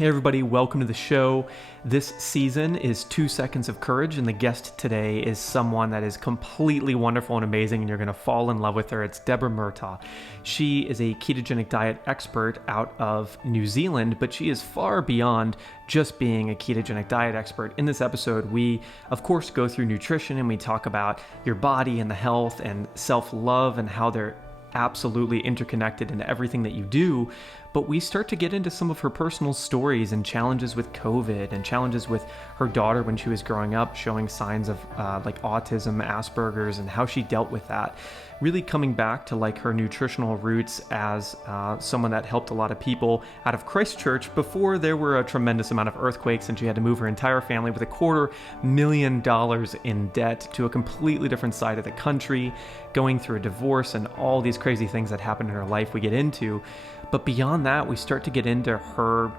Hey everybody, welcome to the show. This season is 2 Seconds of Courage, and the guest today is someone that is completely wonderful and amazing, and you're going to fall in love with her. It's Deborah Murtagh. She is a ketogenic diet expert out of New Zealand, but she is far beyond just being a ketogenic diet expert. In this episode, we, of course, go through nutrition, and we talk about your body and the health and self-love and how they're absolutely interconnected into everything that you do. But we start to get into some of her personal stories and challenges with COVID and challenges with her daughter when she was growing up, showing signs of like autism, Asperger's, and how she dealt with that. Really coming back to like her nutritional roots as someone that helped a lot of people out of Christchurch before there were a tremendous amount of earthquakes and she had to move her entire family with $250,000 in debt to a completely different side of the country, going through a divorce and all these crazy things that happened in her life we get into. But beyond that, we start to get into her,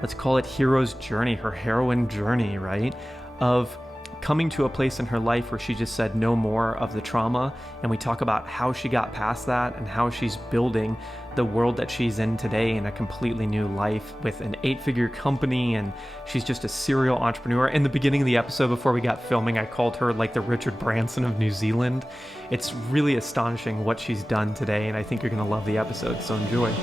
let's call it hero's journey, her heroine journey, right? Of coming to a place in her life where she just said no more of the trauma. And we talk about how she got past that and how she's building the world that she's in today in a completely new life with an 8-figure company. And she's just a serial entrepreneur. In the beginning of the episode, before we got filming, I called her like the Richard Branson of New Zealand. It's really astonishing what she's done today. And I think you're going to love the episode. So enjoy.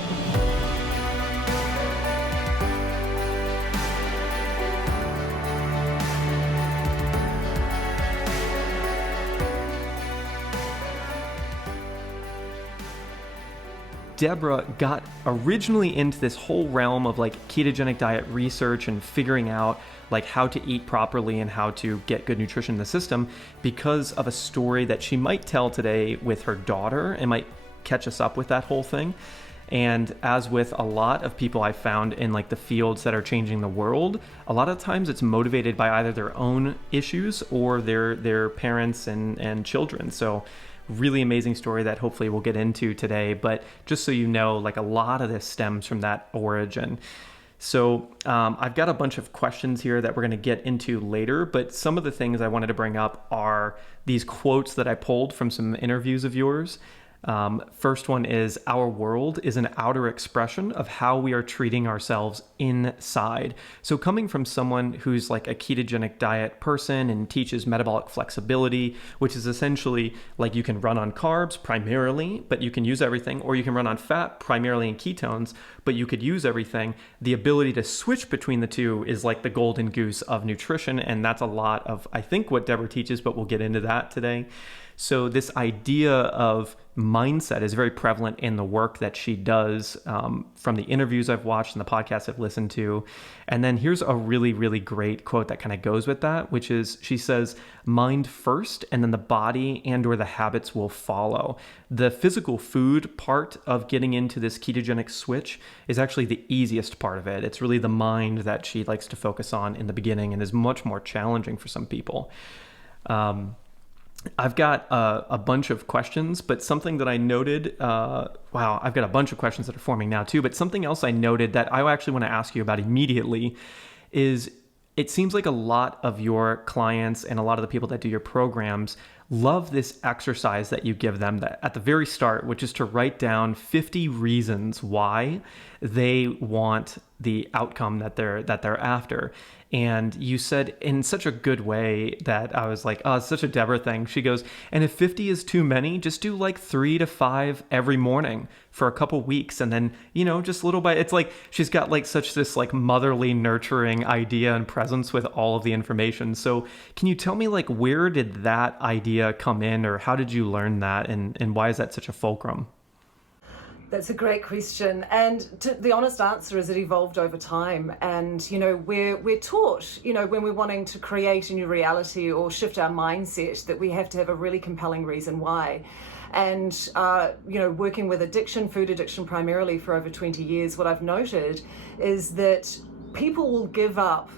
Deborah got originally into this whole realm of like ketogenic diet research and figuring out like how to eat properly and how to get good nutrition in the system because of a story that she might tell today with her daughter and might catch us up with that whole thing. And as with a lot of people I found in like the fields that are changing the world, a lot of times it's motivated by either their own issues or their parents and children. So really amazing story that hopefully we'll get into today. But just so you know, like a lot of this stems from that origin. So I've got a bunch of questions here that we're going to get into later, but some of the things I wanted to bring up are these quotes that I pulled from some interviews of yours. First one is, our world is an outer expression of how we are treating ourselves inside. So coming from someone who's like a ketogenic diet person and teaches metabolic flexibility, which is essentially like you can run on carbs primarily, but you can use everything, or you can run on fat primarily in ketones, but you could use everything. The ability to switch between the two is like the golden goose of nutrition. And that's a lot of, I think, what Deborah teaches, but we'll get into that today. So this idea of mindset is very prevalent in the work that she does from the interviews I've watched and the podcasts I've listened to. And then here's a really, really great quote that kind of goes with that, which is, she says, mind first, and then the body and or the habits will follow. The physical food part of getting into this ketogenic switch is actually the easiest part of it. It's really the mind that she likes to focus on in the beginning and is much more challenging for some people. I've got a bunch of questions, but something that I noted, I've got a bunch of questions that are forming now too, but something else I noted that I actually want to ask you about immediately is, it seems like a lot of your clients and a lot of the people that do your programs love this exercise that you give them that at the very start, which is to write down 50 reasons why they want the outcome that they're after. And you said in such a good way that I was like, oh, it's such a Deborah thing. She goes, and if 50 is too many, just do like 3 to 5 every morning for a couple weeks. And then, just little by, it's like, she's got like such this like motherly nurturing idea and presence with all of the information. So can you tell me like, where did that idea come in, or how did you learn that? And why is that such a fulcrum? That's a great question. And the honest answer is it evolved over time. And, we're taught, when we're wanting to create a new reality or shift our mindset, that we have to have a really compelling reason why. And, working with addiction, food addiction primarily for over 20 years, what I've noted is that people will give up.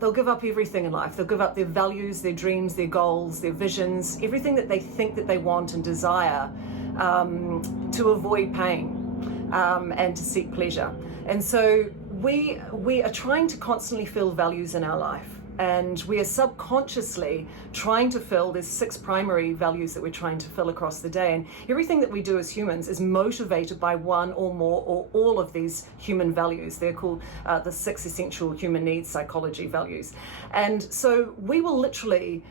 They'll give up everything in life. They'll give up their values, their dreams, their goals, their visions, everything that they think that they want and desire, to avoid pain and to seek pleasure. And so we are trying to constantly fill values in our life. And we are subconsciously trying to fill, there's 6 primary values that we're trying to fill across the day. And everything that we do as humans is motivated by one or more or all of these human values. They're called the 6 essential human needs psychology values. And so we will literally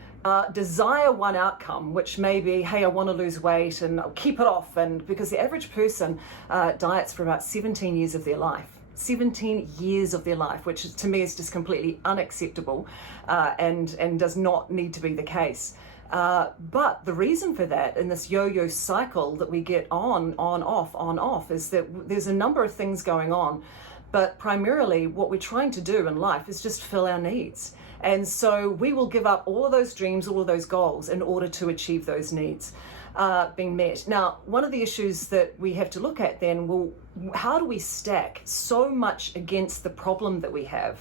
desire one outcome, which may be, hey, I want to lose weight and I'll keep it off. And because the average person diets for about 17 years of their life. 17 years of their life, which to me is just completely unacceptable and does not need to be the case. But the reason for that in this yo-yo cycle that we get on, off, is that there's a number of things going on. But primarily what we're trying to do in life is just fill our needs. And so we will give up all of those dreams, all of those goals in order to achieve those needs being met. Now, one of the issues that we have to look at then, well, how do we stack so much against the problem that we have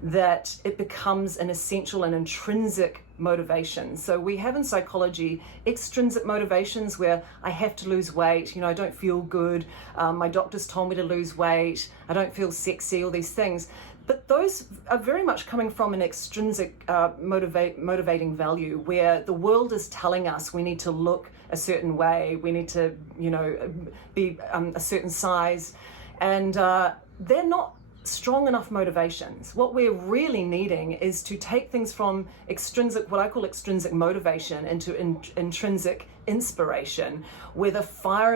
that it becomes an essential and intrinsic motivation? So we have in psychology extrinsic motivations where I have to lose weight, I don't feel good, my doctors told me to lose weight, I don't feel sexy, all these things. But those are very much coming from an extrinsic motivating value where the world is telling us we need to look a certain way, we need to, be a certain size, and they're not strong enough motivations. What we're really needing is to take things from extrinsic, what I call extrinsic motivation, into intrinsic inspiration, where the fire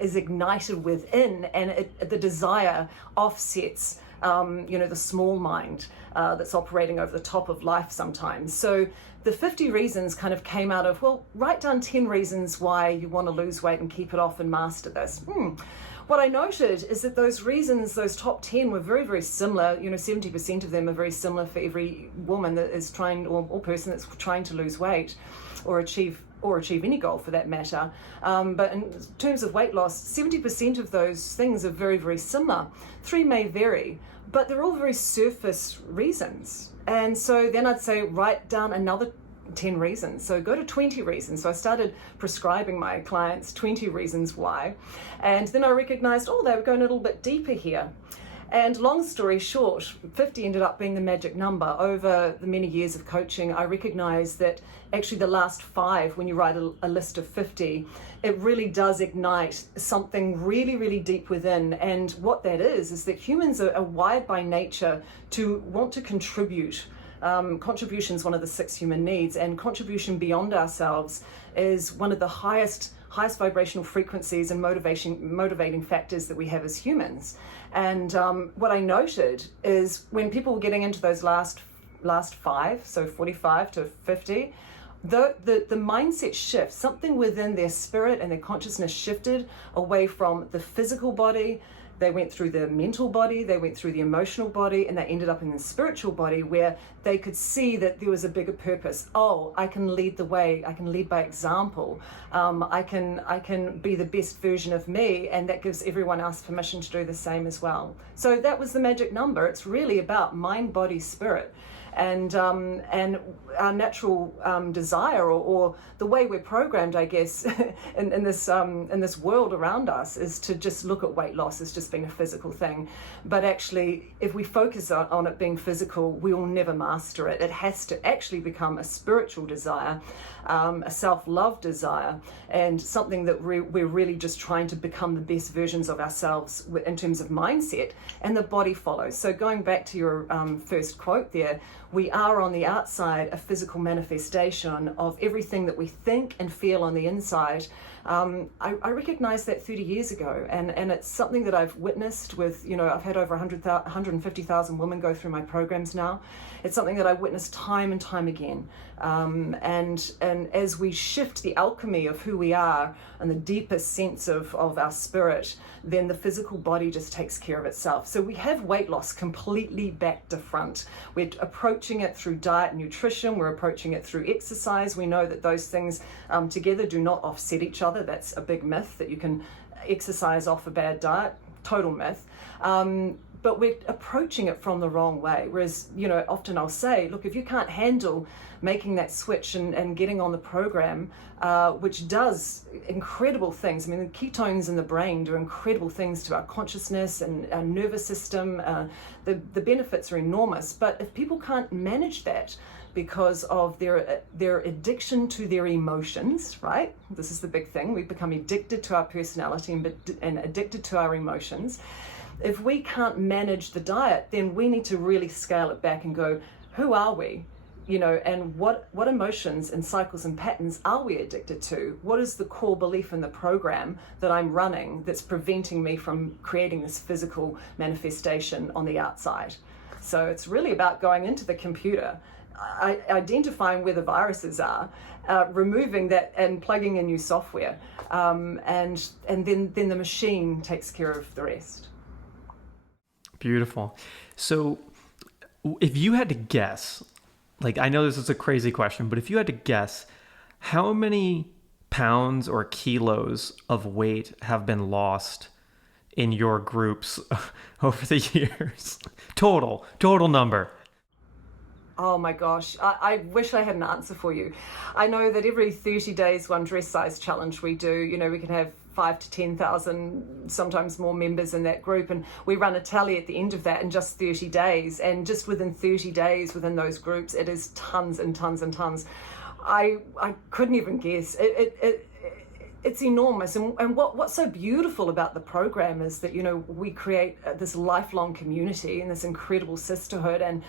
is ignited within, and the desire offsets the small mind that's operating over the top of life sometimes. So the 50 reasons kind of came out of, well, write down 10 reasons why you want to lose weight and keep it off and master this. What I noted is that those reasons, those top 10 were very, very similar. 70% of them are very similar for every woman that is trying, or person that's trying to lose weight or achieve any goal for that matter. But in terms of weight loss, 70% of those things are very, very similar. 3 may vary, but they're all very surface reasons. And so then I'd say write down another 10 reasons. So go to 20 reasons. So I started prescribing my clients 20 reasons why. And then I recognized, they were going a little bit deeper here. And long story short, 50 ended up being the magic number. Over the many years of coaching, I recognized that actually the last 5, when you write a list of 50, it really does ignite something really, really deep within. And what that is that humans are wired by nature to want to contribute. Contribution is one of the 6 human needs, and contribution beyond ourselves is one of the highest vibrational frequencies and motivating factors that we have as humans. And what I noted is when people were getting into those last 5, so 45 to 50, the mindset shift, something within their spirit and their consciousness shifted away from the physical body. They went through the mental body, they went through the emotional body, and they ended up in the spiritual body where they could see that there was a bigger purpose. I can lead the way, I can lead by example, I can be the best version of me, and that gives everyone else permission to do the same as well. So that was the magic number. It's really about mind, body, spirit. And our natural desire, or the way we're programmed, I guess, in this world around us, is to just look at weight loss as just being a physical thing. But actually, if we focus on it being physical, we will never master it. It has to actually become a spiritual desire, a self-love desire, and something that we're really just trying to become the best versions of ourselves in terms of mindset, and the body follows. So going back to your first quote there, we are on the outside a physical manifestation of everything that we think and feel on the inside. I recognized that 30 years ago, and it's something that I've witnessed with, I've had over 150,000 women go through my programs now. It's something that I witnessed time and time again. And as we shift the alchemy of who we are and the deepest sense of our spirit, then the physical body just takes care of itself. So we have weight loss completely back to front. We're approaching it through diet and nutrition. We're approaching it through exercise. We know that those things together do not offset each other. That's a big myth, that you can exercise off a bad diet. Total myth. but we're approaching it from the wrong way. Whereas, often I'll say, look, if you can't handle making that switch and getting on the program, which does incredible things. I mean, the ketones in the brain do incredible things to our consciousness and our nervous system. The benefits are enormous. But if people can't manage that because of their addiction to their emotions, right? This is the big thing. We become addicted to our personality and addicted to our emotions. If we can't manage the diet, then we need to really scale it back and go, who are we? And what emotions and cycles and patterns are we addicted to? What is the core belief in the program that I'm running that's preventing me from creating this physical manifestation on the outside? So it's really about going into the computer, identifying where the viruses are, removing that and plugging in new software, and then the machine takes care of the rest. Beautiful. So if you had to guess, like, I know this is a crazy question, but if you had to guess, how many pounds or kilos of weight have been lost in your groups over the years? Total number. Oh my gosh, I wish I had an answer for you. I know that every 30 days, one dress size challenge we do, we can have 5,000 to 10,000, sometimes more members in that group. And we run a tally at the end of that in just 30 days. And just within 30 days within those groups, it is tons and tons and tons. I couldn't even guess. It's enormous. And what's so beautiful about the program is that, we create this lifelong community and this incredible sisterhood. And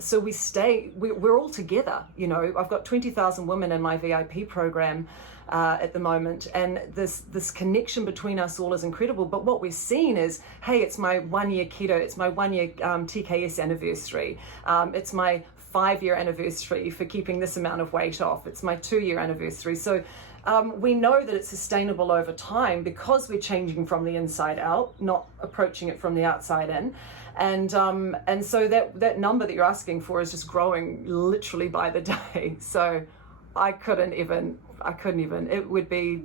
so we're all together. I've got 20,000 women in my VIP program at the moment, and this connection between us all is incredible. But what we're seeing is, hey, it's my 1 year keto, it's my 1 year TKS anniversary, it's my 5-year anniversary for keeping this amount of weight off, it's my 2-year anniversary. So we know that it's sustainable over time because we're changing from the inside out, not approaching it from the outside in. And so that number that you're asking for is just growing literally by the day. So I couldn't even, it would be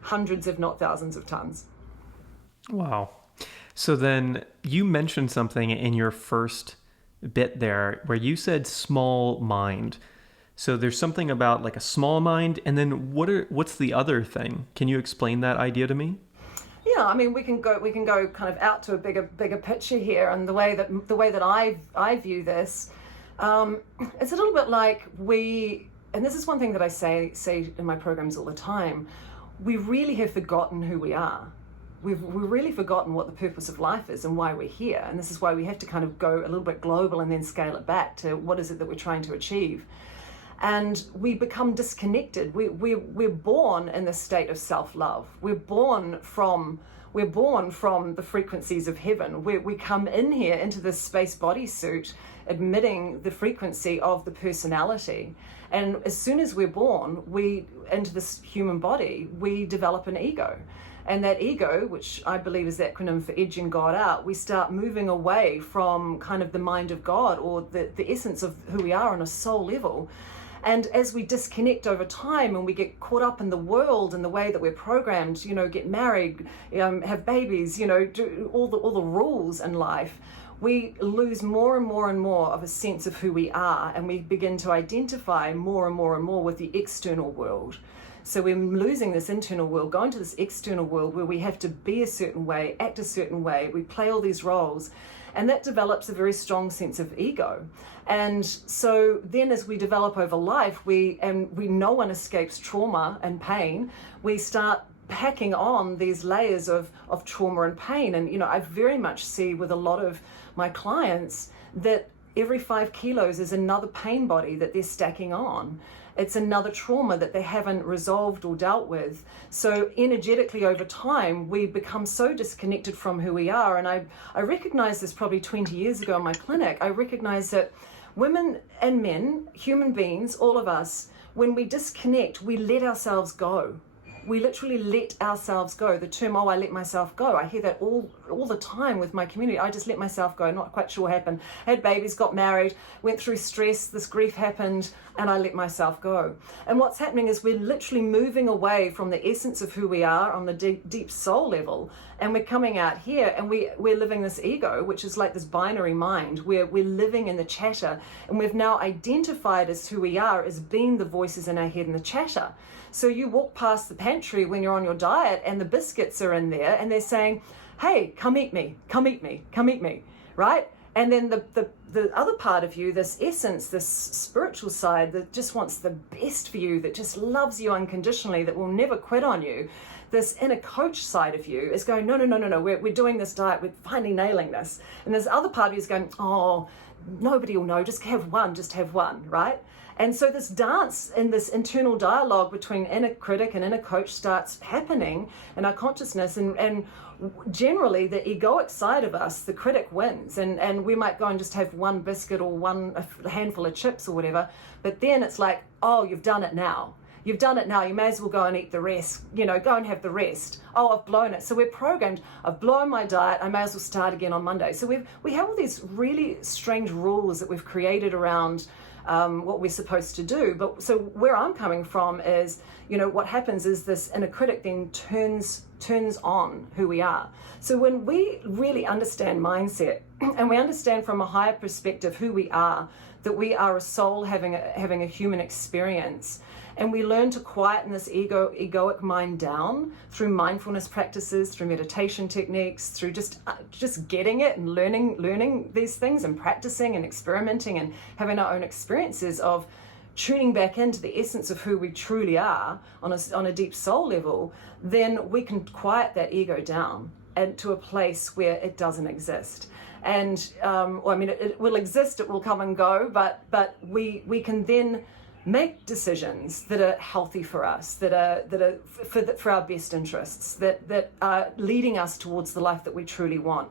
hundreds, if not thousands of tons. Wow. So then you mentioned something in your first bit there where you said small mind. So there's something about like a small mind, and then what's the other thing? Can you explain that idea to me? Yeah, I mean, we can go kind of out to a bigger picture here, and the way that I view this, it's a little bit like and this is one thing that I say in my programs all the time. We really have forgotten who we are. We've really forgotten what the purpose of life is and why we're here, and this is why we have to kind of go a little bit global and then scale it back to what is it that we're trying to achieve. And we become disconnected. We're born in the state of self-love. We're born from the frequencies of heaven. We come in here into this space bodysuit, admitting the frequency of the personality. And as soon as we're born, into this human body, we develop an ego. And that ego, which I believe is the acronym for edging God out, we start moving away from kind of the mind of God, or the essence of who we are on a soul level. And as we disconnect over time and we get caught up in the world and the way that we're programmed, get married, have babies, do all the rules in life, we lose more and more and more of a sense of who we are, and we begin to identify more and more and more with the external world. So we're losing this internal world, going to this external world where we have to be a certain way, act a certain way, we play all these roles, and that develops a very strong sense of ego. And so then as we develop over life, we no one escapes trauma and pain, we start packing on these layers of trauma and pain. And I very much see with a lot of my clients that every 5 kilos is another pain body that they're stacking on. It's another trauma that they haven't resolved or dealt with. So energetically over time, we become so disconnected from who we are. And I recognized this probably 20 years ago in my clinic. I recognized that women and men, human beings, all of us, when we disconnect, we let ourselves go. We literally let ourselves go. The term, I let myself go, I hear that all all the time with my community. I just let myself go, not quite sure what happened. Had babies, got married, went through stress, this grief happened, and I let myself go. And what's happening is we're literally moving away from the essence of who we are on the deep soul level, and we're coming out here, and we're living this ego, which is like this binary mind, where we're living in the chatter, and we've now identified as who we are as being the voices in our head and the chatter. So you walk past the pantry when you're on your diet, and the biscuits are in there, and they're saying, hey, come eat me, come eat me, come eat me, right? And then the other part of you, this essence, this spiritual side that just wants the best for you, that just loves you unconditionally, that will never quit on you, this inner coach side of you is going, no, we're doing this diet, we're finally nailing this. And this other part of you is going, oh, nobody will know, just have one, right? And so this dance and this internal dialogue between inner critic and inner coach starts happening in our consciousness, and generally the egoic side of us, the critic, wins, and we might go and just have one biscuit or a handful of chips or whatever, but then it's like, oh, you've done it now. You've done it now, you may as well go and eat the rest, go and have the rest. Oh, I've blown it. So we're programmed, I've blown my diet, I may as well start again on Monday. So we have all these really strange rules that we've created around what we're supposed to do. But so where I'm coming from is, what happens is this inner critic then turns on who we are. So when we really understand mindset and we understand from a higher perspective who we are, that we are a soul having a human experience, and we learn to quieten this egoic mind down through mindfulness practices, through meditation techniques, through just getting it and learning these things and practicing and experimenting and having our own experiences of tuning back into the essence of who we truly are on a deep soul level, then we can quiet that ego down and to a place where it doesn't exist. And it will exist, it will come and go, but we can then make decisions that are healthy for us, that are for our best interests, that are leading us towards the life that we truly want.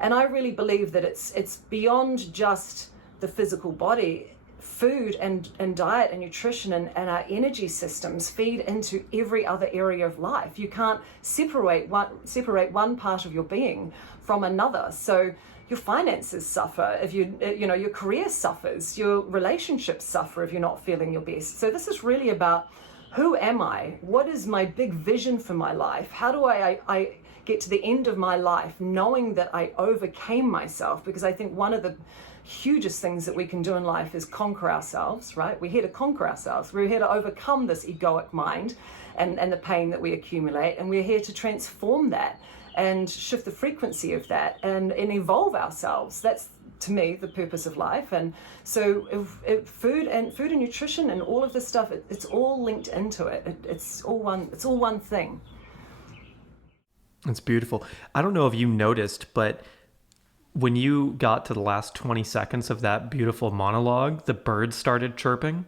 And I really believe that it's beyond just the physical body. Food and diet and nutrition and our energy systems feed into every other area of life. You can't separate one part of your being from another. So your finances suffer if your career suffers, your relationships suffer if you're not feeling your best. So this is really about, who am I? What is my big vision for my life? How do I get to the end of my life knowing that I overcame myself? Because I think one of the hugest things that we can do in life is conquer ourselves, right? We're here to conquer ourselves. We're here to overcome this egoic mind and the pain that we accumulate, and we're here to transform that and shift the frequency of that and evolve ourselves. That's, to me, the purpose of life. And so if food and nutrition and all of this stuff, it's all linked into it. It's all one thing. It's beautiful. I don't know if you noticed, but when you got to the last 20 seconds of that beautiful monologue, the birds started chirping.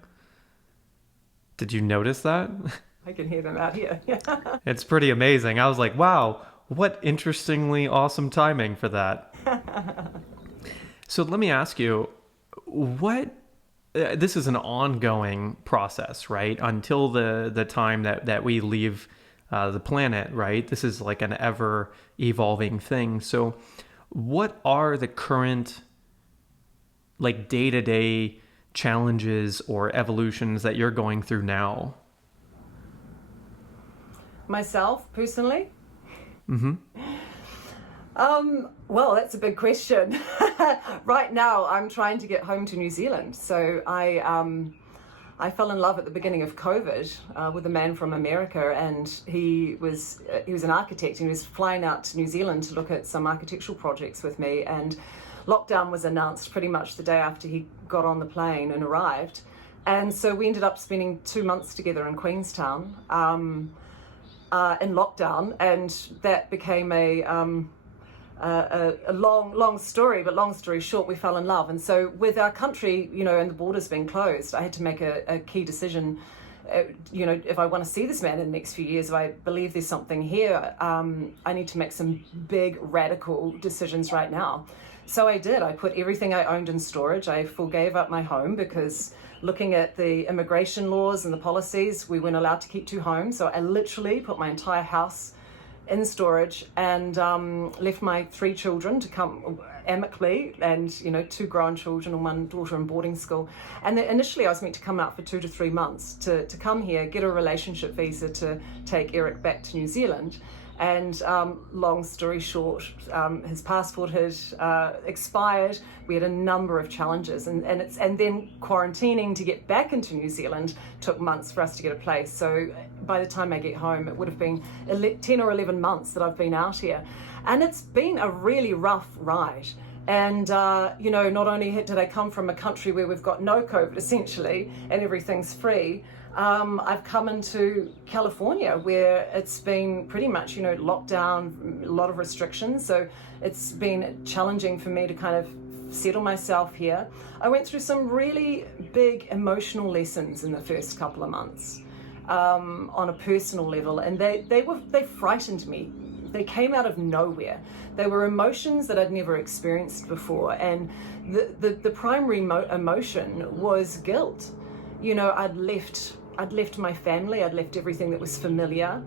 Did you notice that? I can hear them out here. It's pretty amazing. I was like, wow, what interestingly awesome timing for that. So let me ask you, this is an ongoing process, right? Until the time that we leave the planet, right? This is like an ever evolving thing. So what are the current like day-to-day challenges or evolutions that you're going through now? Myself, personally? Mm-hmm. Well, that's a big question. Right now, I'm trying to get home to New Zealand. So I fell in love at the beginning of COVID with a man from America, and he was an architect, and he was flying out to New Zealand to look at some architectural projects with me. And lockdown was announced pretty much the day after he got on the plane and arrived. And so we ended up spending 2 months together in Queenstown in lockdown, and that became a long story, but long story short, we fell in love. And so with our country, and the borders being closed, I had to make a key decision. If I want to see this man in the next few years, if I believe there's something here, I need to make some big radical decisions right now. So I did. I put everything I owned in storage. I forgave up my home because looking at the immigration laws and the policies, we weren't allowed to keep two homes. So I literally put my entire house in storage, and left my 3 children to come amicably, and 2 grown children and 1 daughter in boarding school. And then initially I was meant to come out for 2 to 3 months to come here, get a relationship visa to take Eric back to New Zealand. And long story short, his passport had expired. We had a number of challenges, and then quarantining to get back into New Zealand took months for us to get a place. So by the time I get home, it would have been 10 or 11 months that I've been out here. And it's been a really rough ride. And, not only did I come from a country where we've got no COVID essentially, and everything's free, I've come into California where it's been pretty much, locked down, a lot of restrictions. So it's been challenging for me to kind of settle myself here. I went through some really big emotional lessons in the first couple of months on a personal level, and they frightened me. They came out of nowhere. They were emotions that I'd never experienced before, and the primary emotion was guilt. I'd left my family, I'd left everything that was familiar,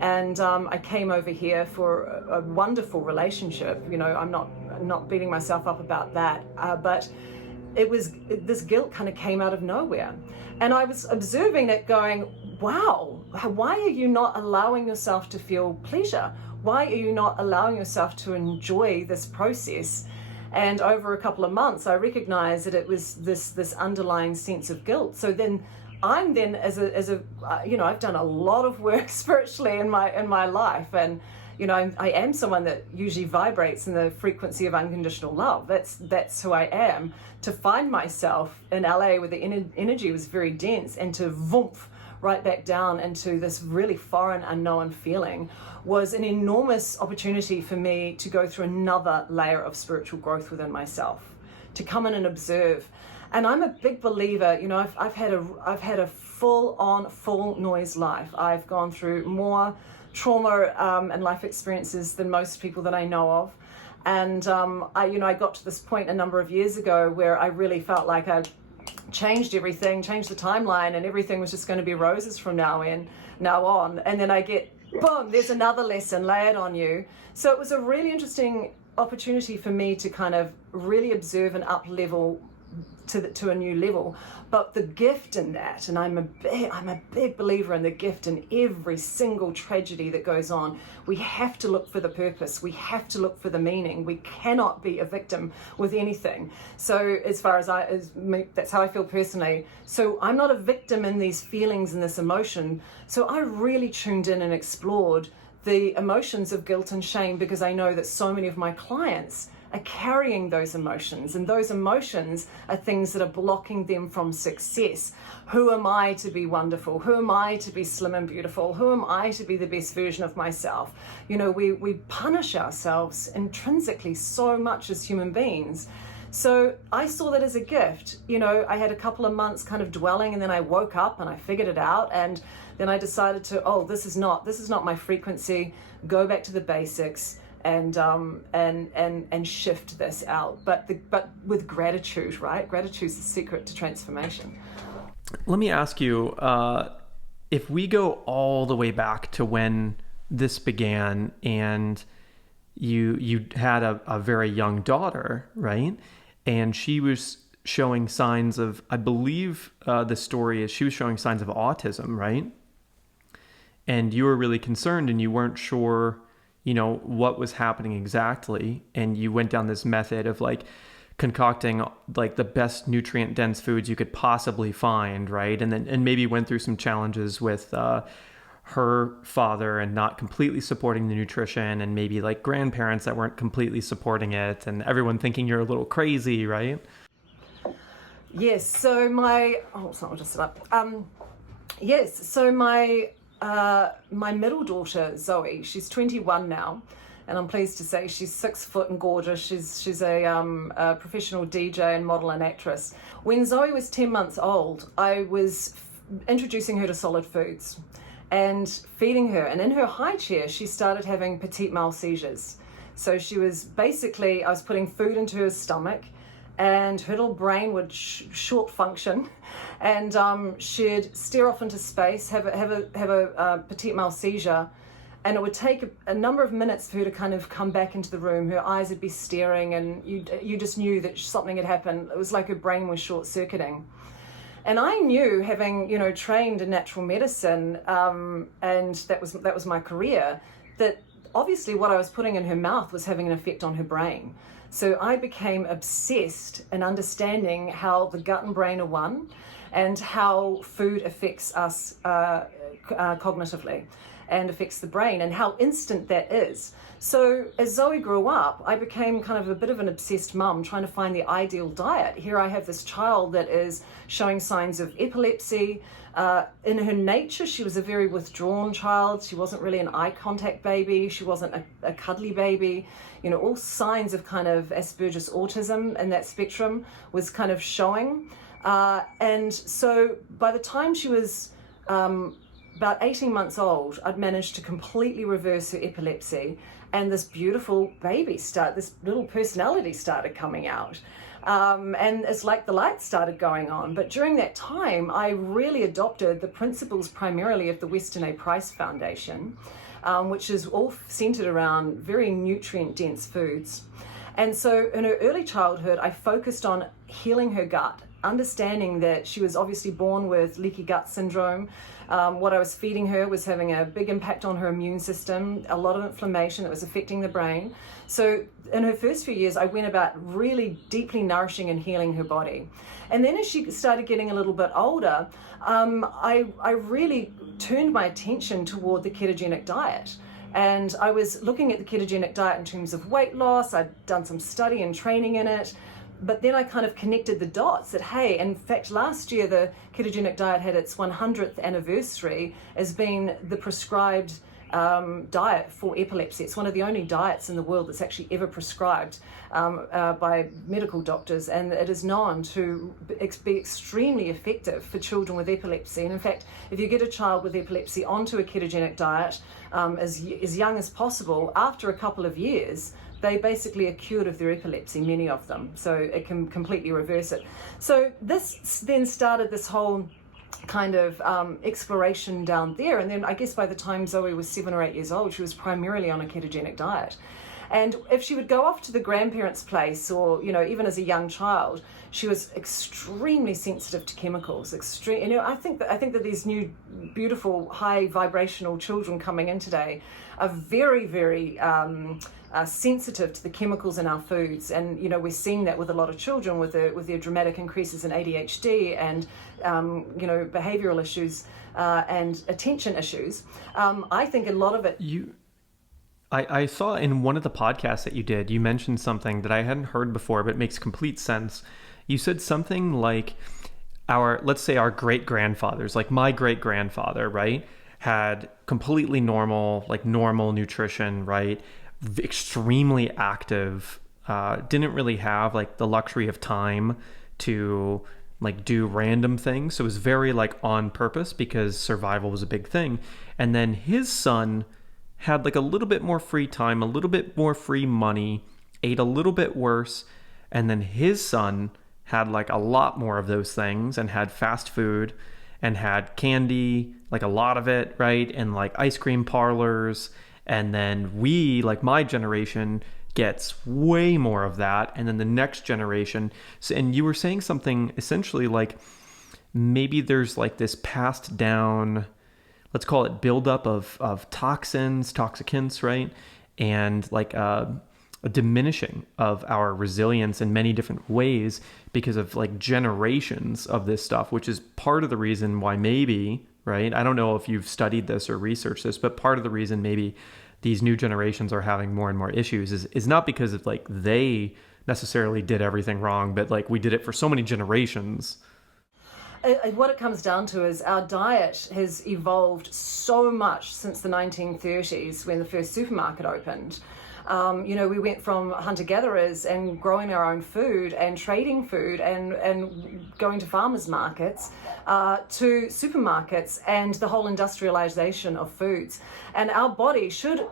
and I came over here for a wonderful relationship. I'm not beating myself up about that, but this guilt kind of came out of nowhere. And I was observing it going, wow, why are you not allowing yourself to feel pleasure? Why are you not allowing yourself to enjoy this process? And over a couple of months, I recognized that it was this underlying sense of guilt. So then I've done a lot of work spiritually in my life, and I am someone that usually vibrates in the frequency of unconditional love. That's who I am. To find myself in LA where the energy was very dense, and to voomp right back down into this really foreign, unknown feeling was an enormous opportunity for me to go through another layer of spiritual growth within myself, to come in and observe. And I'm a big believer, I've had a full noise life. I've gone through more trauma and life experiences than most people that I know of. And I got to this point a number of years ago where I really felt like I'd changed everything, changed the timeline, and everything was just going to be roses from now on. And then I get, boom, there's another lesson layered on you. So it was a really interesting opportunity for me to kind of really observe and up level to a new level. But the gift in that, and I'm a big believer in the gift in every single tragedy that goes on. We have to look for the purpose. We have to look for the meaning. We cannot be a victim with anything. So as far as that's how I feel personally. So I'm not a victim in these feelings and this emotion. So I really tuned in and explored the emotions of guilt and shame, because I know that so many of my clients are carrying those emotions, and those emotions are things that are blocking them from success. Who am I to be wonderful? Who am I to be slim and beautiful? Who am I to be the best version of myself? We punish ourselves intrinsically so much as human beings. So I saw that as a gift. I had a couple of months kind of dwelling, and then I woke up and I figured it out, and then I decided to, this is not my frequency. Go back to the basics. And shift this out, but with gratitude, right? Gratitude is the secret to transformation. Let me ask you, if we go all the way back to when this began, and you had a very young daughter, right? And she was showing signs of, I believe the story is she was showing signs of autism, right? And you were really concerned, and you weren't sure what was happening exactly. And you went down this method of concocting the best nutrient dense foods you could possibly find, right? And maybe went through some challenges with her father and not completely supporting the nutrition, and maybe grandparents that weren't completely supporting it, and everyone thinking you're a little crazy, right? Yes. So my middle daughter, Zoe, she's 21 now, and I'm pleased to say she's 6 foot and gorgeous. She's a professional DJ and model and actress. When Zoe was 10 months old, I was introducing her to solid foods and feeding her. And in her high chair, she started having petite mal seizures. So she was I was putting food into her stomach, and her little brain would short function, and she'd stare off into space, have a petite mal seizure, And it would take a number of minutes for her to kind of come back into the room. Her eyes would be staring, and you just knew that something had happened. It was like her brain was short-circuiting. And I knew, having, you know, trained in natural medicine, and that was my career, that obviously what I was putting in her mouth was having an effect on her brain. So I became obsessed in understanding how the gut and brain are one, and how food affects us cognitively and affects the brain, and how instant that is. So as Zoe grew up, I became kind of a bit of an obsessed mum, trying to find the ideal diet. Here I have this child that is showing signs of epilepsy. In her nature, she was a very withdrawn child. She wasn't really an eye contact baby. She wasn't a cuddly baby. You know, all signs of kind of Asperger's autism in that spectrum was kind of showing. And so by the time she was about 18 months old, I'd managed to completely reverse her epilepsy, and this beautiful baby this little personality started coming out. And it's like the lights started going on. But during that time, I really adopted the principles primarily of the Weston A. Price Foundation, which is all centered around very nutrient-dense foods. And so in her early childhood, I focused on healing her gut, understanding that she was obviously born with leaky gut syndrome. What I was feeding her was having a big impact on her immune system, a lot of inflammation that was affecting the brain. So in her first few years, I went about really deeply nourishing and healing her body. And then as she started getting a little bit older, I really turned my attention toward the ketogenic diet. And I was looking at the ketogenic diet in terms of weight loss. I'd done some study and training in it. But then I kind of connected the dots that, hey, in fact, last year the ketogenic diet had its 100th anniversary as being the prescribed diet for epilepsy. It's one of the only diets in the world that's actually ever prescribed by medical doctors, and it is known to be extremely effective for children with epilepsy. And in fact, if you get a child with epilepsy onto a ketogenic diet as young as possible, after a couple of years, they basically are cured of their epilepsy, many of them. So it can completely reverse it. So this then started this whole kind of exploration down there. And then I guess by the time Zoe was 7 or 8 years old, she was primarily on a ketogenic diet. And if she would go off to the grandparents' place, or, you know, even as a young child, she was extremely sensitive to chemicals. You know, I think that these new, beautiful, high vibrational children coming in today are very, very sensitive to the chemicals in our foods. And, you know, we're seeing that with a lot of children with their dramatic increases in ADHD and, you know, behavioral issues and attention issues. I think a lot of it... I saw in one of the podcasts that you did, you mentioned something that I hadn't heard before, but it makes complete sense. You said something like let's say our great-grandfathers, like my great-grandfather, right, had completely normal nutrition, right, extremely active, didn't really have like the luxury of time to like do random things. So it was very like on purpose because survival was a big thing. And then his son had like a little bit more free time, a little bit more free money, ate a little bit worse, and then his son had like a lot more of those things and had fast food and had candy, like a lot of it, right? And like ice cream parlors. And then we, like my generation, gets way more of that. And then the next generation. So, and you were saying something essentially like maybe there's like this passed down, let's call it buildup of toxins, toxicants, right? And like a diminishing of our resilience in many different ways because of like generations of this stuff, which is part of the reason why maybe, right? I don't know if you've studied this or researched this, but part of the reason maybe these new generations are having more and more issues is not because of like they necessarily did everything wrong, but like we did it for so many generations. What it comes down to is our diet has evolved so much since the 1930s when the first supermarket opened. You know, we went from hunter-gatherers and growing our own food and trading food and going to farmers markets to supermarkets and the whole industrialization of foods. And our body should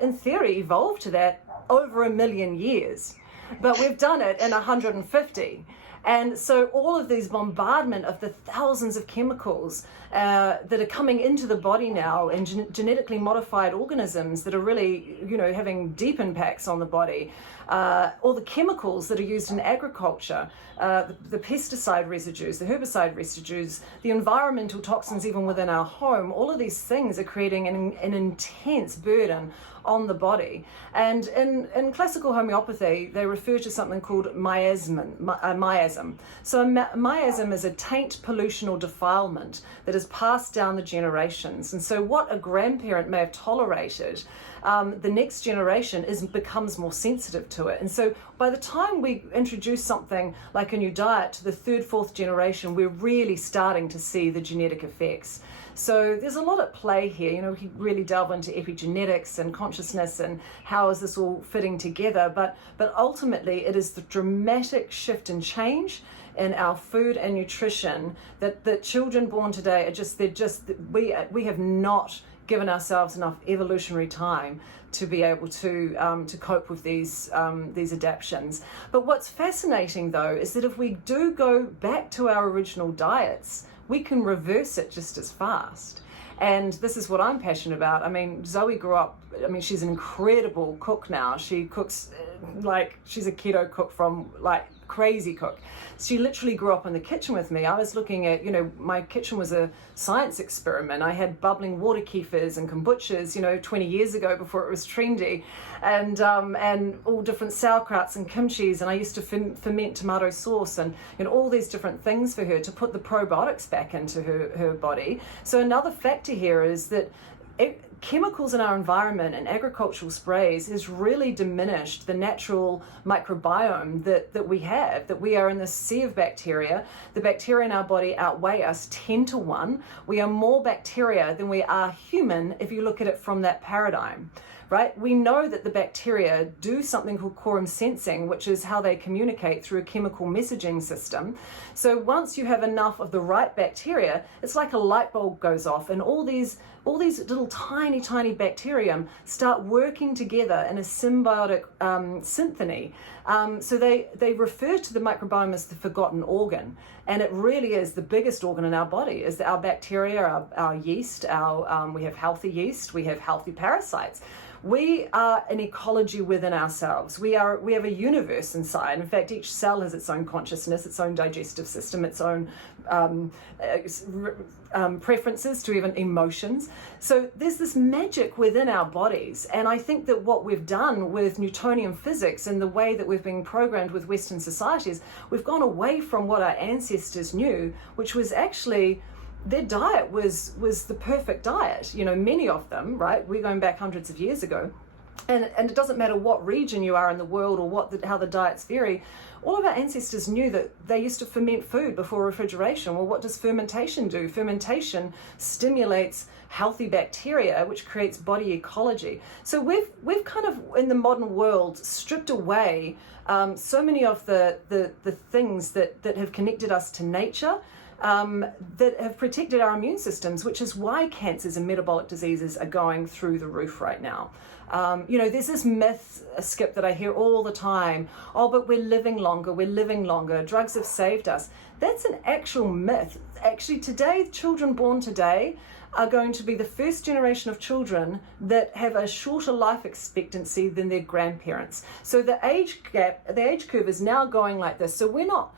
in theory evolve to that over 1 million years. But we've done it in 150. And so all of these bombardment of the thousands of chemicals that are coming into the body now, and genetically modified organisms that are really, having deep impacts on the body, all the chemicals that are used in agriculture, the pesticide residues, the herbicide residues, the environmental toxins even within our home, all of these things are creating an intense burden on the body. And in classical homeopathy, they refer to something called miasm. So miasm is a taint, pollution, or defilement that is passed down the generations. And so what a grandparent may have tolerated, the next generation becomes more sensitive to it. And so by the time we introduce something like a new diet to the third, fourth generation, we're really starting to see the genetic effects. So there's a lot at play here. We can really delve into epigenetics and consciousness and how is this all fitting together. But ultimately, it is the dramatic shift and change in our food and nutrition that children born today we have not given ourselves enough evolutionary time to be able to cope with these adaptations. But what's fascinating, though, is that if we do go back to our original diets, we can reverse it just as fast. And this is what I'm passionate about. I mean, Zoe grew up, she's an incredible cook now. She cooks she's a keto cook from crazy cook. She literally grew up in the kitchen with me. I was looking at, my kitchen was a science experiment. I had bubbling water kefirs and kombuchas, 20 years ago before it was trendy, and all different sauerkrauts and kimchis. And I used to ferment tomato sauce and all these different things for her to put the probiotics back into her body. So another factor here is that chemicals in our environment and agricultural sprays has really diminished the natural microbiome that we have, that we are in this sea of bacteria. The bacteria in our body outweigh us 10 to 1. We are more bacteria than we are human if you look at it from that paradigm. Right? We know that the bacteria do something called quorum sensing, which is how they communicate through a chemical messaging system. So once you have enough of the right bacteria, it's like a light bulb goes off, and all these little tiny bacterium start working together in a symbiotic symphony. So they refer to the microbiome as the forgotten organ, and it really is the biggest organ in our body. Is our bacteria, our yeast, we have healthy yeast, we have healthy parasites. We are an ecology within ourselves. We have a universe inside. In fact, each cell has its own consciousness, its own digestive system, its own preferences to even emotions. So there's this magic within our bodies. And I think that what we've done with Newtonian physics and the way that we've been programmed with Western societies, we've gone away from what our ancestors knew, which was actually their diet was the perfect diet. Many of them, right? We're going back hundreds of years ago. And it doesn't matter what region you are in the world or how the diets vary. All of our ancestors knew that they used to ferment food before refrigeration. Well, what does fermentation do? Fermentation stimulates healthy bacteria, which creates body ecology. So we've kind of, in the modern world, stripped away so many of the things that have connected us to nature, that have protected our immune systems, which is why cancers and metabolic diseases are going through the roof right now. There's this myth, Skip, that I hear all the time. Oh, but we're living longer. Drugs have saved us. That's an actual myth. Actually, today, children born today are going to be the first generation of children that have a shorter life expectancy than their grandparents. So the age curve is now going like this. So we're not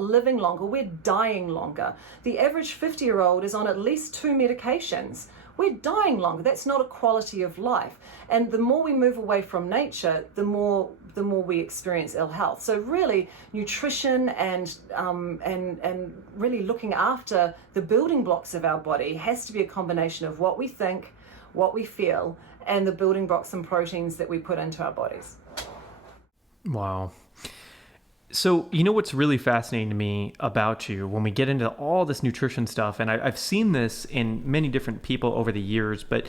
living longer, we're dying longer. The average 50-year-old is on at least 2 medications. We're dying longer. That's not a quality of life. And the more we move away from nature, the more we experience ill health. So really, nutrition and really looking after the building blocks of our body has to be a combination of what we think, what we feel, and the building blocks and proteins that we put into our bodies. Wow. So, what's really fascinating to me about you when we get into all this nutrition stuff, and I've seen this in many different people over the years, but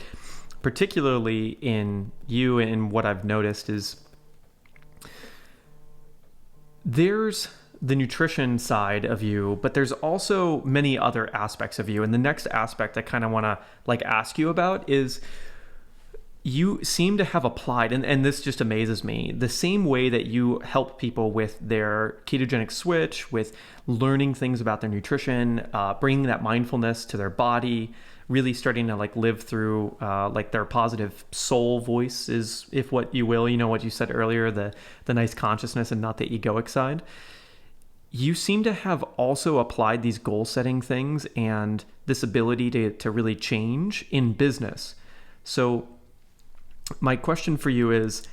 particularly in you, and what I've noticed is there's the nutrition side of you, but there's also many other aspects of you. And the next aspect I kind of want to ask you about is You seem to have applied, and this just amazes me, the same way that you help people with their ketogenic switch, with learning things about their nutrition, bringing that mindfulness to their body, really starting to like live through like their positive soul voice is, if what you will, what you said earlier, the nice consciousness and not the egoic side. You seem to have also applied these goal setting things and this ability to really change in business. So my question for you is,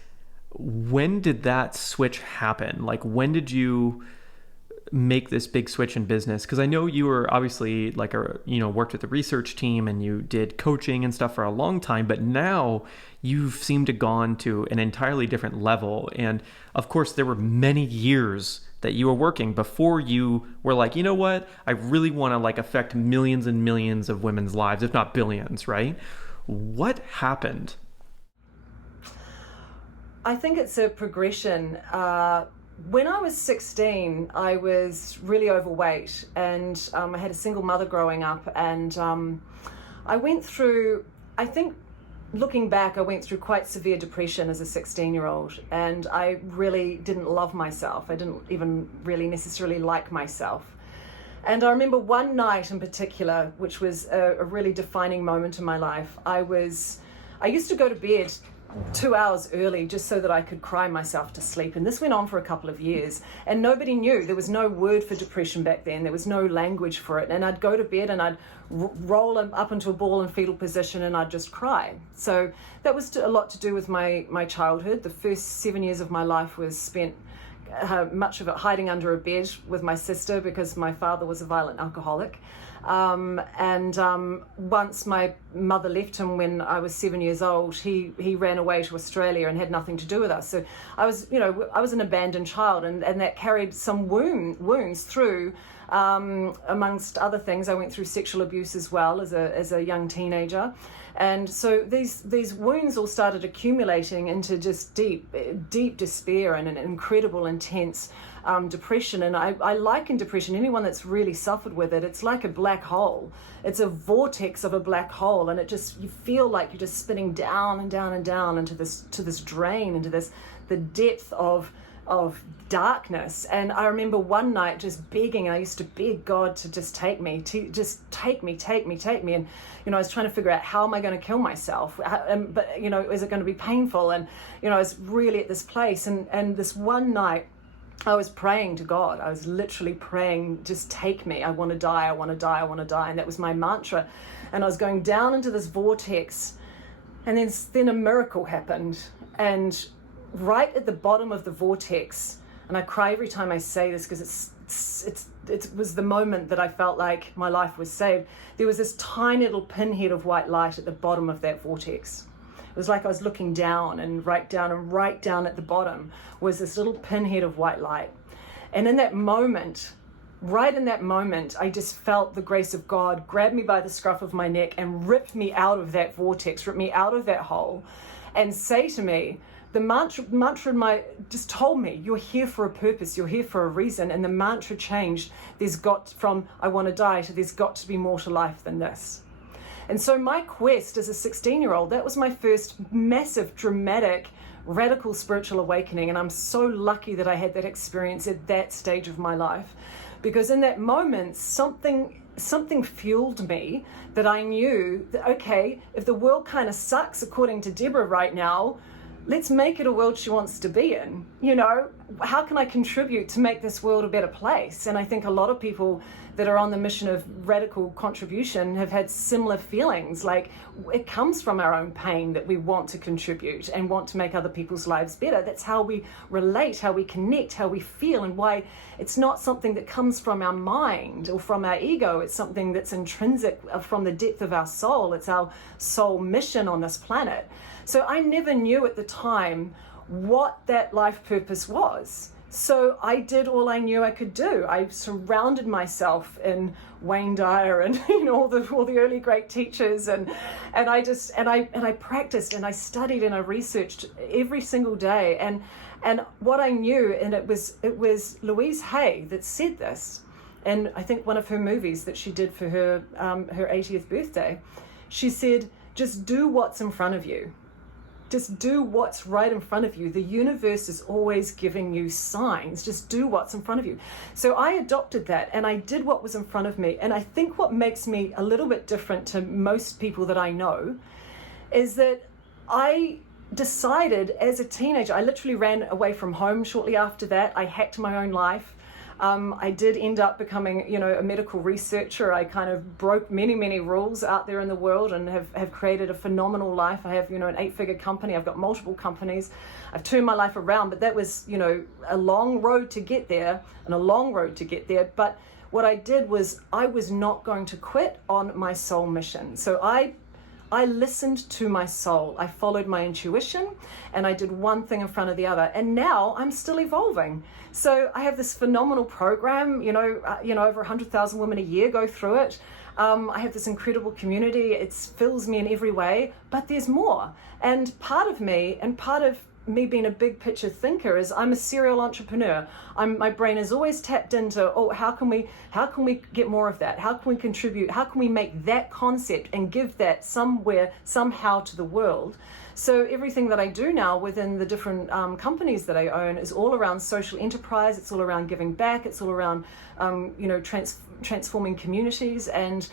when did that switch happen? Like, when did you make this big switch in business? Because I know you were obviously like worked with the research team and you did coaching and stuff for a long time, but now you've seemed to gone to an entirely different level. And of course, there were many years that you were working before you were like, you know what, I really want to like affect millions and millions of women's lives, if not billions, right? What happened? I think it's a progression. When I was 16, I was really overweight, and I had a single mother growing up, and I went through, I think, looking back, I went through quite severe depression as a 16-year-old, and I really didn't love myself. I didn't even really necessarily like myself. And I remember one night in particular, which was a really defining moment in my life. I used to go to bed 2 hours early just so that I could cry myself to sleep. And this went on for a couple of years, and nobody knew. There was no word for depression back then. There was no language for it. And I'd go to bed and I'd roll up into a ball in fetal position and I'd just cry. So that was a lot to do with my childhood. The first 7 years of my life was spent much of it hiding under a bed with my sister because my father was a violent alcoholic. Once my mother left him when I was 7 years old, he ran away to Australia and had nothing to do with us. So I was an abandoned child, and that carried some wounds through. Amongst other things, I went through sexual abuse as well as a young teenager. And so these wounds all started accumulating into just deep despair and an incredible, intense depression. And I liken depression, anyone that's really suffered with it, it's like a black hole. It's a vortex of a black hole, and you feel like you're just spinning down and down and down into this drain, into the depth of darkness. And I remember one night just begging. I used to beg God to just take me. And I was trying to figure out, how am I going to kill myself? But is it going to be painful? And I was really at this place. And this one night, I was praying to God. I was literally praying, just take me. I want to die. I want to die. I want to die. And that was my mantra. And I was going down into this vortex. And then a miracle happened. And right at the bottom of the vortex, and I cry every time I say this because it was the moment that I felt like my life was saved. There was this tiny little pinhead of white light at the bottom of that vortex. It was like I was looking down, and right down at the bottom was this little pinhead of white light. And in that moment, right in that moment, I just felt the grace of God grab me by the scruff of my neck and rip me out of that vortex, rip me out of that hole, and say to me, the mantra in just told me, you're here for a purpose, you're here for a reason. And the mantra changed. From I want to die to there's got to be more to life than this. And so my quest as a 16-year-old, that was my first massive, dramatic, radical spiritual awakening. And I'm so lucky that I had that experience at that stage of my life, because in that moment, something fueled me that I knew that, okay, if the world kind of sucks according to Deborah right now, let's make it a world she wants to be in. How can I contribute to make this world a better place? And I think a lot of people that are on the mission of radical contribution have had similar feelings. Like, it comes from our own pain that we want to contribute and want to make other people's lives better. That's how we relate, how we connect, how we feel, and why it's not something that comes from our mind or from our ego. It's something that's intrinsic from the depth of our soul. It's our soul mission on this planet. So I never knew at the time what that life purpose was. So I did all I knew I could do. I surrounded myself in Wayne Dyer and all the early great teachers, and I practiced and I studied and I researched every single day. And what I knew, and it was Louise Hay that said this, and I think one of her movies that she did for her 80th birthday, she said, just do what's in front of you. just do what's right in front of you. The universe is always giving you signs. Just do what's in front of you. So I adopted that and I did what was in front of me. And I think what makes me a little bit different to most people that I know is that I decided as a teenager, I literally ran away from home shortly after that. I hacked my own life. I did end up becoming, a medical researcher. I kind of broke many, many rules out there in the world and have created a phenomenal life. I have, an 8-figure company. I've got multiple companies. I've turned my life around, but that was, a long road to get there and a long road to get there. But what I did was I was not going to quit on my soul mission. So I listened to my soul. I followed my intuition and I did one thing in front of the other. And now I'm still evolving. So I have this phenomenal program, over 100,000 women a year go through it. I have this incredible community. It fills me in every way, but there's more. And part of me being a big picture thinker is I'm a serial entrepreneur. My brain is always tapped into, how can we get more of that? How can we contribute? How can we make that concept and give that somehow to the world? So everything that I do now within the different companies that I own is all around social enterprise. It's all around giving back. It's all around, transforming communities. And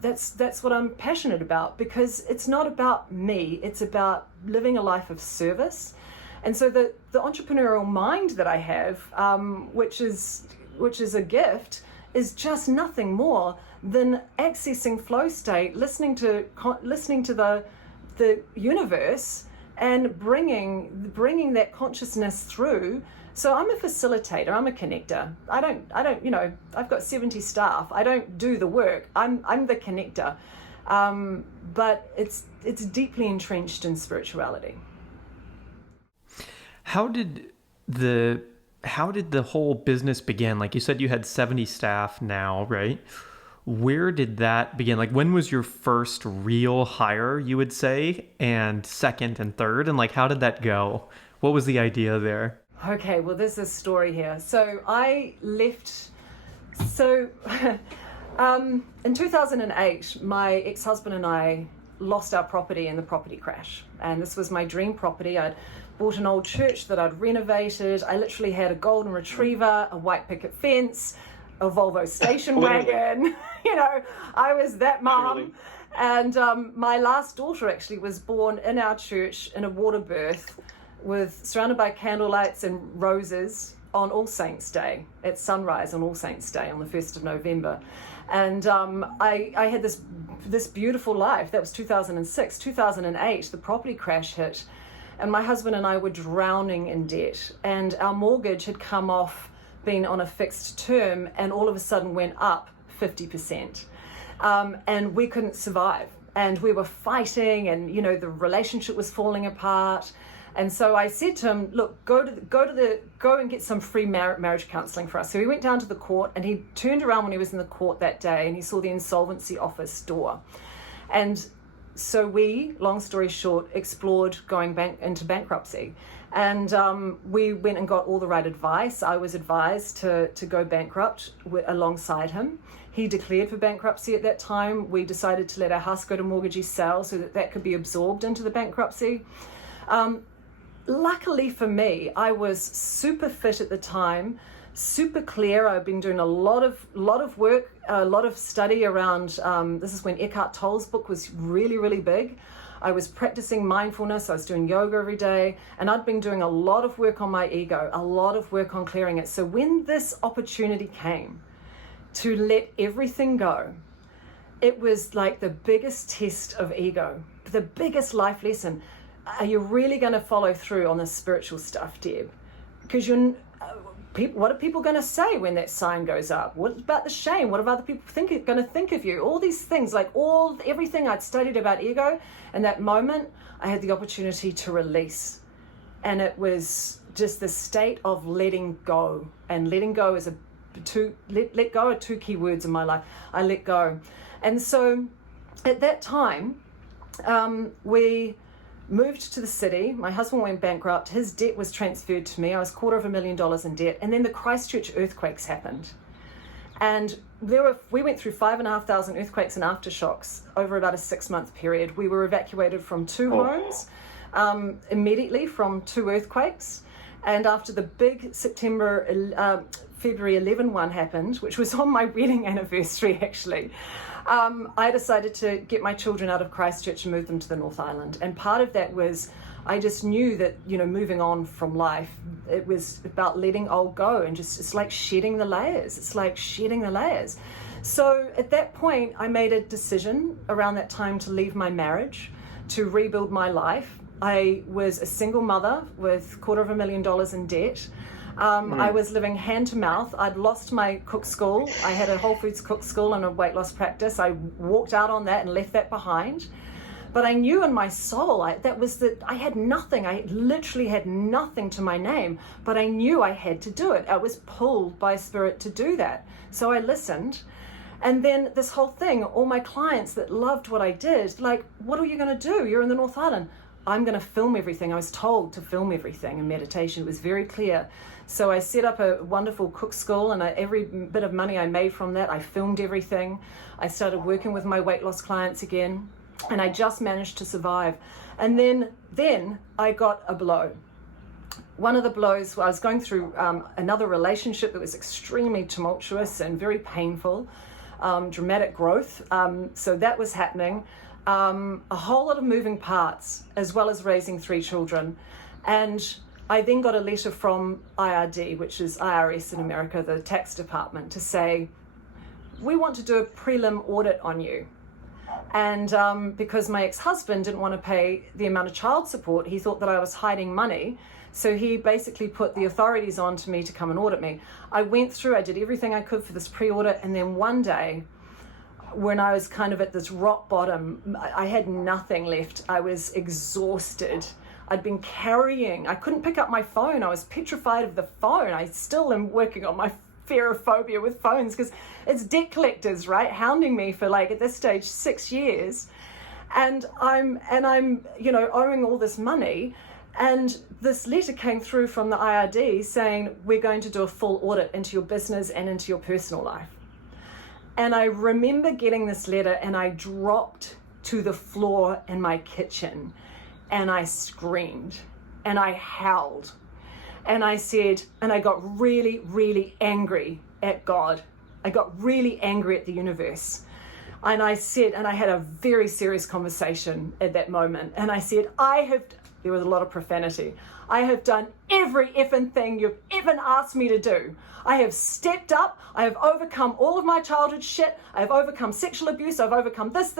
that's what I'm passionate about, because it's not about me. It's about living a life of service. And so the entrepreneurial mind that I have, which is a gift, is just nothing more than accessing flow state, listening to the universe and bringing that consciousness through. So I'm a facilitator, I'm a connector. I don't, I've got 70 staff. I don't do the work. I'm the connector. But it's deeply entrenched in spirituality. How did the whole business begin? Like you said, you had 70 staff now, right? Where did that begin? Like, when was your first real hire, you would say, and second and third? And like, how did that go? What was the idea there? Okay, well, there's this story here. So I left. So in 2008, my ex-husband and I lost our property in the property crash. And this was my dream property. I'd bought an old church that I'd renovated. I literally had a golden retriever, a white picket fence, a Volvo station wagon. I was that mom. Really? And my last daughter actually was born in our church in a water birth, surrounded by candlelights and roses on All Saints Day, at sunrise on All Saints Day on the 1st of November. And I had this beautiful life. That was 2006. 2008, the property crash hit, and my husband and I were drowning in debt. And our mortgage had come off being on a fixed term and all of a sudden went up 50%. And we couldn't survive. And we were fighting, and the relationship was falling apart. And so I said to him, look, go and get some free marriage counseling for us. So he went down to the court, and he turned around when he was in the court that day and he saw the insolvency office door. And so we, long story short, explored going into bankruptcy. And we went and got all the right advice. I was advised to go bankrupt alongside him. He declared for bankruptcy at that time. We decided to let our house go to mortgagee sale so that could be absorbed into the bankruptcy. Luckily for me, I was super fit at the time, super clear. I've been doing a lot of work, a lot of study around, this is when Eckhart Tolle's book was really, really big. I was practicing mindfulness, I was doing yoga every day, and I'd been doing a lot of work on my ego, a lot of work on clearing it. So when this opportunity came to let everything go, it was like the biggest test of ego, the biggest life lesson. Are you really going to follow through on the spiritual stuff, Deb? Because what are people going to say when that sign goes up? What about the shame? What about the people going to think of you? All these things, everything I'd studied about ego, and that moment I had the opportunity to release. And it was just the state of letting go. And letting go is let go are two key words in my life. I let go. And so at that time, we moved to the city. My husband went bankrupt. His debt was transferred to me. I was $250,000 in debt. And then the Christchurch earthquakes happened. And we went through 5,500 earthquakes and aftershocks over about a 6-month period. We were evacuated from 2 homes. immediately from 2 earthquakes. And after the big February 11 one happened, which was on my wedding anniversary actually, I decided to get my children out of Christchurch and move them to the North Island. And part of that was I just knew that, moving on from life, it was about letting old go and it's like shedding the layers. It's like shedding the layers. So at that point, I made a decision around that time to leave my marriage, to rebuild my life. I was a single mother with $250,000 in debt. I was living hand to mouth. I'd lost my cook school. I had a Whole Foods cook school and a weight loss practice. I walked out on that and left that behind. But I knew in my soul I had nothing. I literally had nothing to my name, but I knew I had to do it. I was pulled by spirit to do that. So I listened. And then this whole thing, all my clients that loved what I did, like, what are you going to do? You're in the North Island. I'm going to film everything. I was told to film everything in meditation. It was very clear. So I set up a wonderful cook school, and every bit of money I made from that, I filmed everything. I started working with my weight loss clients again, and I just managed to survive. And then I got a blow. One of the blows, I was going through another relationship that was extremely tumultuous and very painful, dramatic growth. So that was happening. A whole lot of moving parts, as well as raising 3 children. And I then got a letter from IRD, which is IRS in America, the tax department, to say, we want to do a prelim audit on you. And because my ex-husband didn't want to pay the amount of child support, he thought that I was hiding money. So he basically put the authorities on to me to come and audit me. I went through, I did everything I could for this pre-audit. And then one day, when I was kind of at this rock bottom, I had nothing left. I was exhausted. I'd been carrying, I couldn't pick up my phone. I was petrified of the phone. I still am working on my phobia with phones because it's debt collectors, right? Hounding me for, like, at this stage, 6 years. And I'm owing all this money. And this letter came through from the IRD saying, we're going to do a full audit into your business and into your personal life. And I remember getting this letter and I dropped to the floor in my kitchen and I screamed and I howled and I said, and I got really, really angry at God. I got really angry at the universe. And I said, and I had a very serious conversation at that moment. And I said, there was a lot of profanity. I have done every effing thing you've even asked me to do. I have stepped up. I have overcome all of my childhood shit. I have overcome sexual abuse. I've overcome this.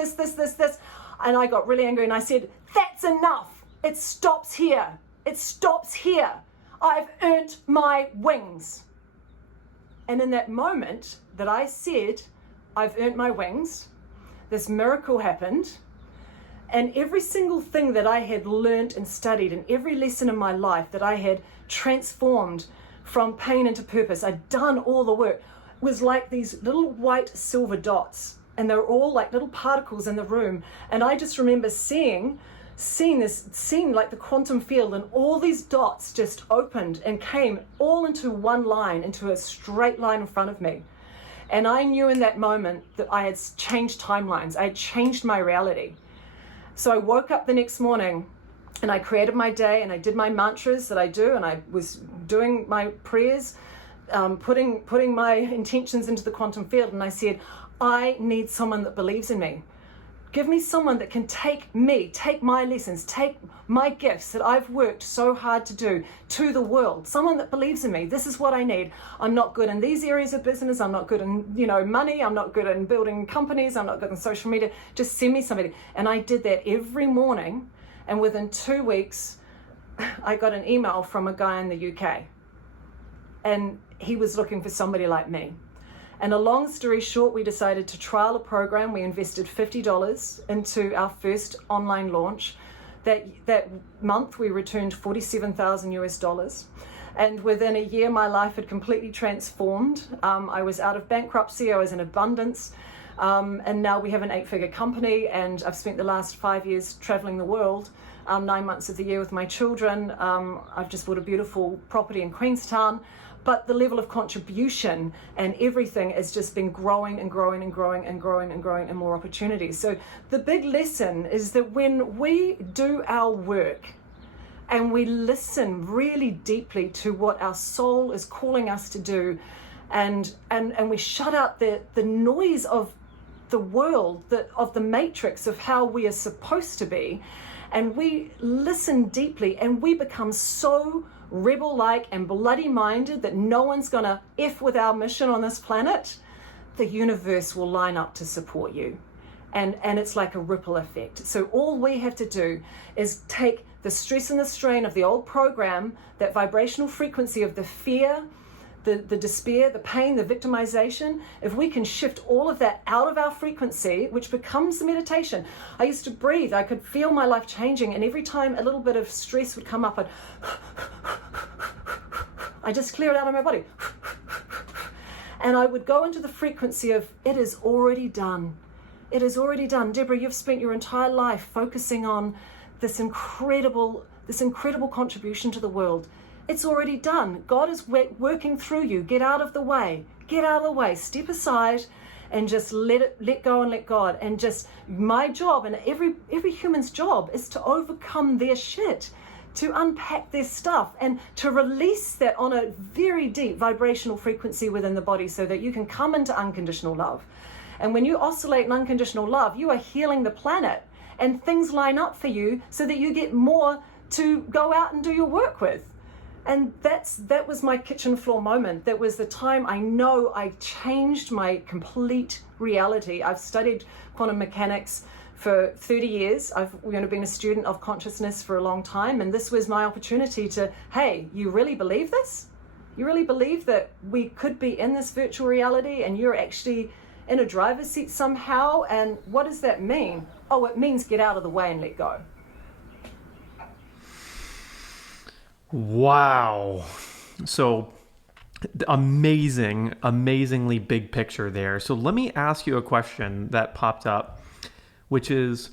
And I got really angry and I said, that's enough. It stops here. It stops here. I've earned my wings. And in that moment that I said, I've earned my wings, this miracle happened. And every single thing that I had learned and studied, and every lesson in my life that I had transformed from pain into purpose, I'd done all the work, was like these little white silver dots. And they were all like little particles in the room. And I just remember seeing like the quantum field, and all these dots just opened and came all into one line, into a straight line in front of me. And I knew in that moment that I had changed timelines. I had changed my reality. So I woke up the next morning and I created my day and I did my mantras that I do, and I was doing my prayers, putting my intentions into the quantum field, and I said, I need someone that believes in me. Give me someone that can take my lessons, take my gifts that I've worked so hard to do to the world. Someone that believes in me. This is what I need. I'm not good in these areas of business. I'm not good in, money. I'm not good in building companies. I'm not good in social media. Just send me somebody. And I did that every morning. And within 2 weeks, I got an email from a guy in the UK. And he was looking for somebody like me. And a long story short, we decided to trial a program. We invested $50 into our first online launch. That month, we returned $47,000 US. And within a year, my life had completely transformed. I was out of bankruptcy. I was in abundance. And now we have an 8-figure company. And I've spent the last 5 years traveling the world, 9 months of the year with my children. I've just bought a beautiful property in Queenstown. But the level of contribution and everything has just been growing and growing and growing and growing and growing, and more opportunities. So the big lesson is that when we do our work and we listen really deeply to what our soul is calling us to do, and we shut out the noise of the world, of the matrix of how we are supposed to be, and we listen deeply, and we become so rebel-like and bloody-minded that no one's gonna F with our mission on this planet. The universe will line up to support you. And it's like a ripple effect. So all we have to do is take the stress and the strain of the old program, that vibrational frequency of the fear, the despair, the pain, the victimization. If we can shift all of that out of our frequency, which becomes the meditation. I used to breathe, I could feel my life changing, and every time a little bit of stress would come up, I just clear it out of my body. And I would go into the frequency of, it is already done. It is already done. Deborah, you've spent your entire life focusing on this incredible contribution to the world. It's already done. God is working through you. Get out of the way. Get out of the way. Step aside and just let go and let God. And just my job, and every human's job, is to overcome their shit, to unpack their stuff, and to release that on a very deep vibrational frequency within the body, so that you can come into unconditional love. And when you oscillate in unconditional love, you are healing the planet, and things line up for you so that you get more to go out and do your work with. And that was my kitchen floor moment. That was the time I know I changed my complete reality. I've studied quantum mechanics for 30 years. I've been a student of consciousness for a long time, and this was my opportunity to, hey, you really believe this? You really believe that we could be in this virtual reality and you're actually in a driver's seat somehow? And what does that mean? Oh, it means get out of the way and let go. Wow. So amazingly big picture there. So let me ask you a question that popped up, which is,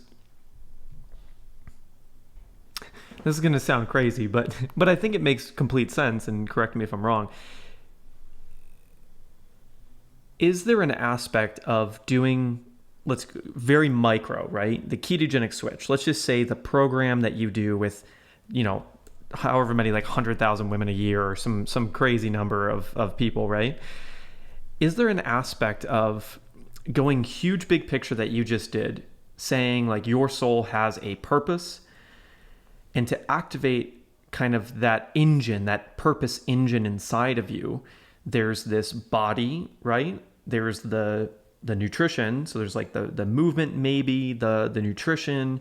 this is going to sound crazy, but I think it makes complete sense, and correct me if I'm wrong. Is there an aspect of doing, very micro, right? The ketogenic switch. Let's just say the program that you do with, however many, like 100,000 women a year, or some crazy number of people, right? Is there an aspect of going huge big picture that you just did, saying like your soul has a purpose, and to activate kind of that engine, that purpose engine inside of you, there's this body, right? There's the nutrition. So there's like the movement, maybe the nutrition,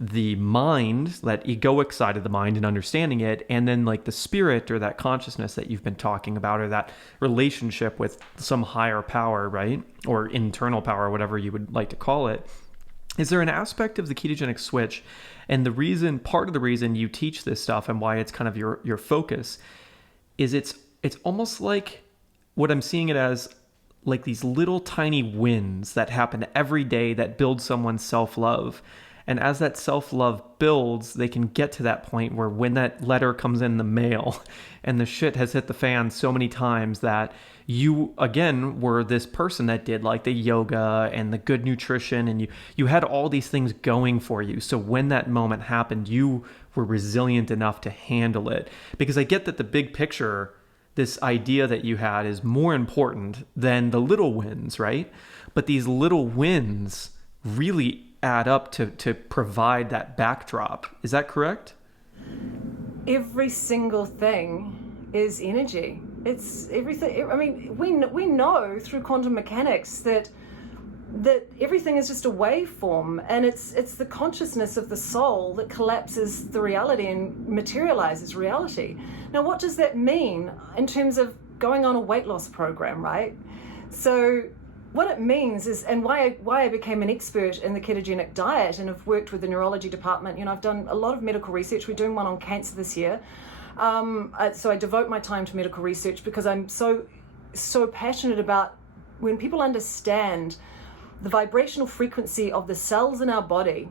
the mind, that egoic side of the mind and understanding it, and then like the spirit, or that consciousness that you've been talking about, or that relationship with some higher power, right? Or internal power, whatever you would like to call it. Is there an aspect of the ketogenic switch, and part of the reason you teach this stuff and why it's kind of your focus is it's almost like, what I'm seeing it as, like these little tiny wins that happen every day that build someone's self-love. And as that self-love builds, they can get to that point where when that letter comes in the mail and the shit has hit the fan so many times that you, again, were this person that did like the yoga and the good nutrition, and you had all these things going for you. So when that moment happened, you were resilient enough to handle it. Because I get that the big picture, this idea that you had, is more important than the little wins, right? But these little wins really add up to provide that backdrop. Is that correct? Every single thing is energy. It's everything. I mean, we know through quantum mechanics that everything is just a waveform, and it's the consciousness of the soul that collapses the reality and materializes reality. Now, what does that mean in terms of going on a weight loss program, right? So what it means is, and why I became an expert in the ketogenic diet and have worked with the neurology department, I've done a lot of medical research. We're doing one on cancer this year. So I devote my time to medical research because I'm so passionate about when people understand the vibrational frequency of the cells in our body.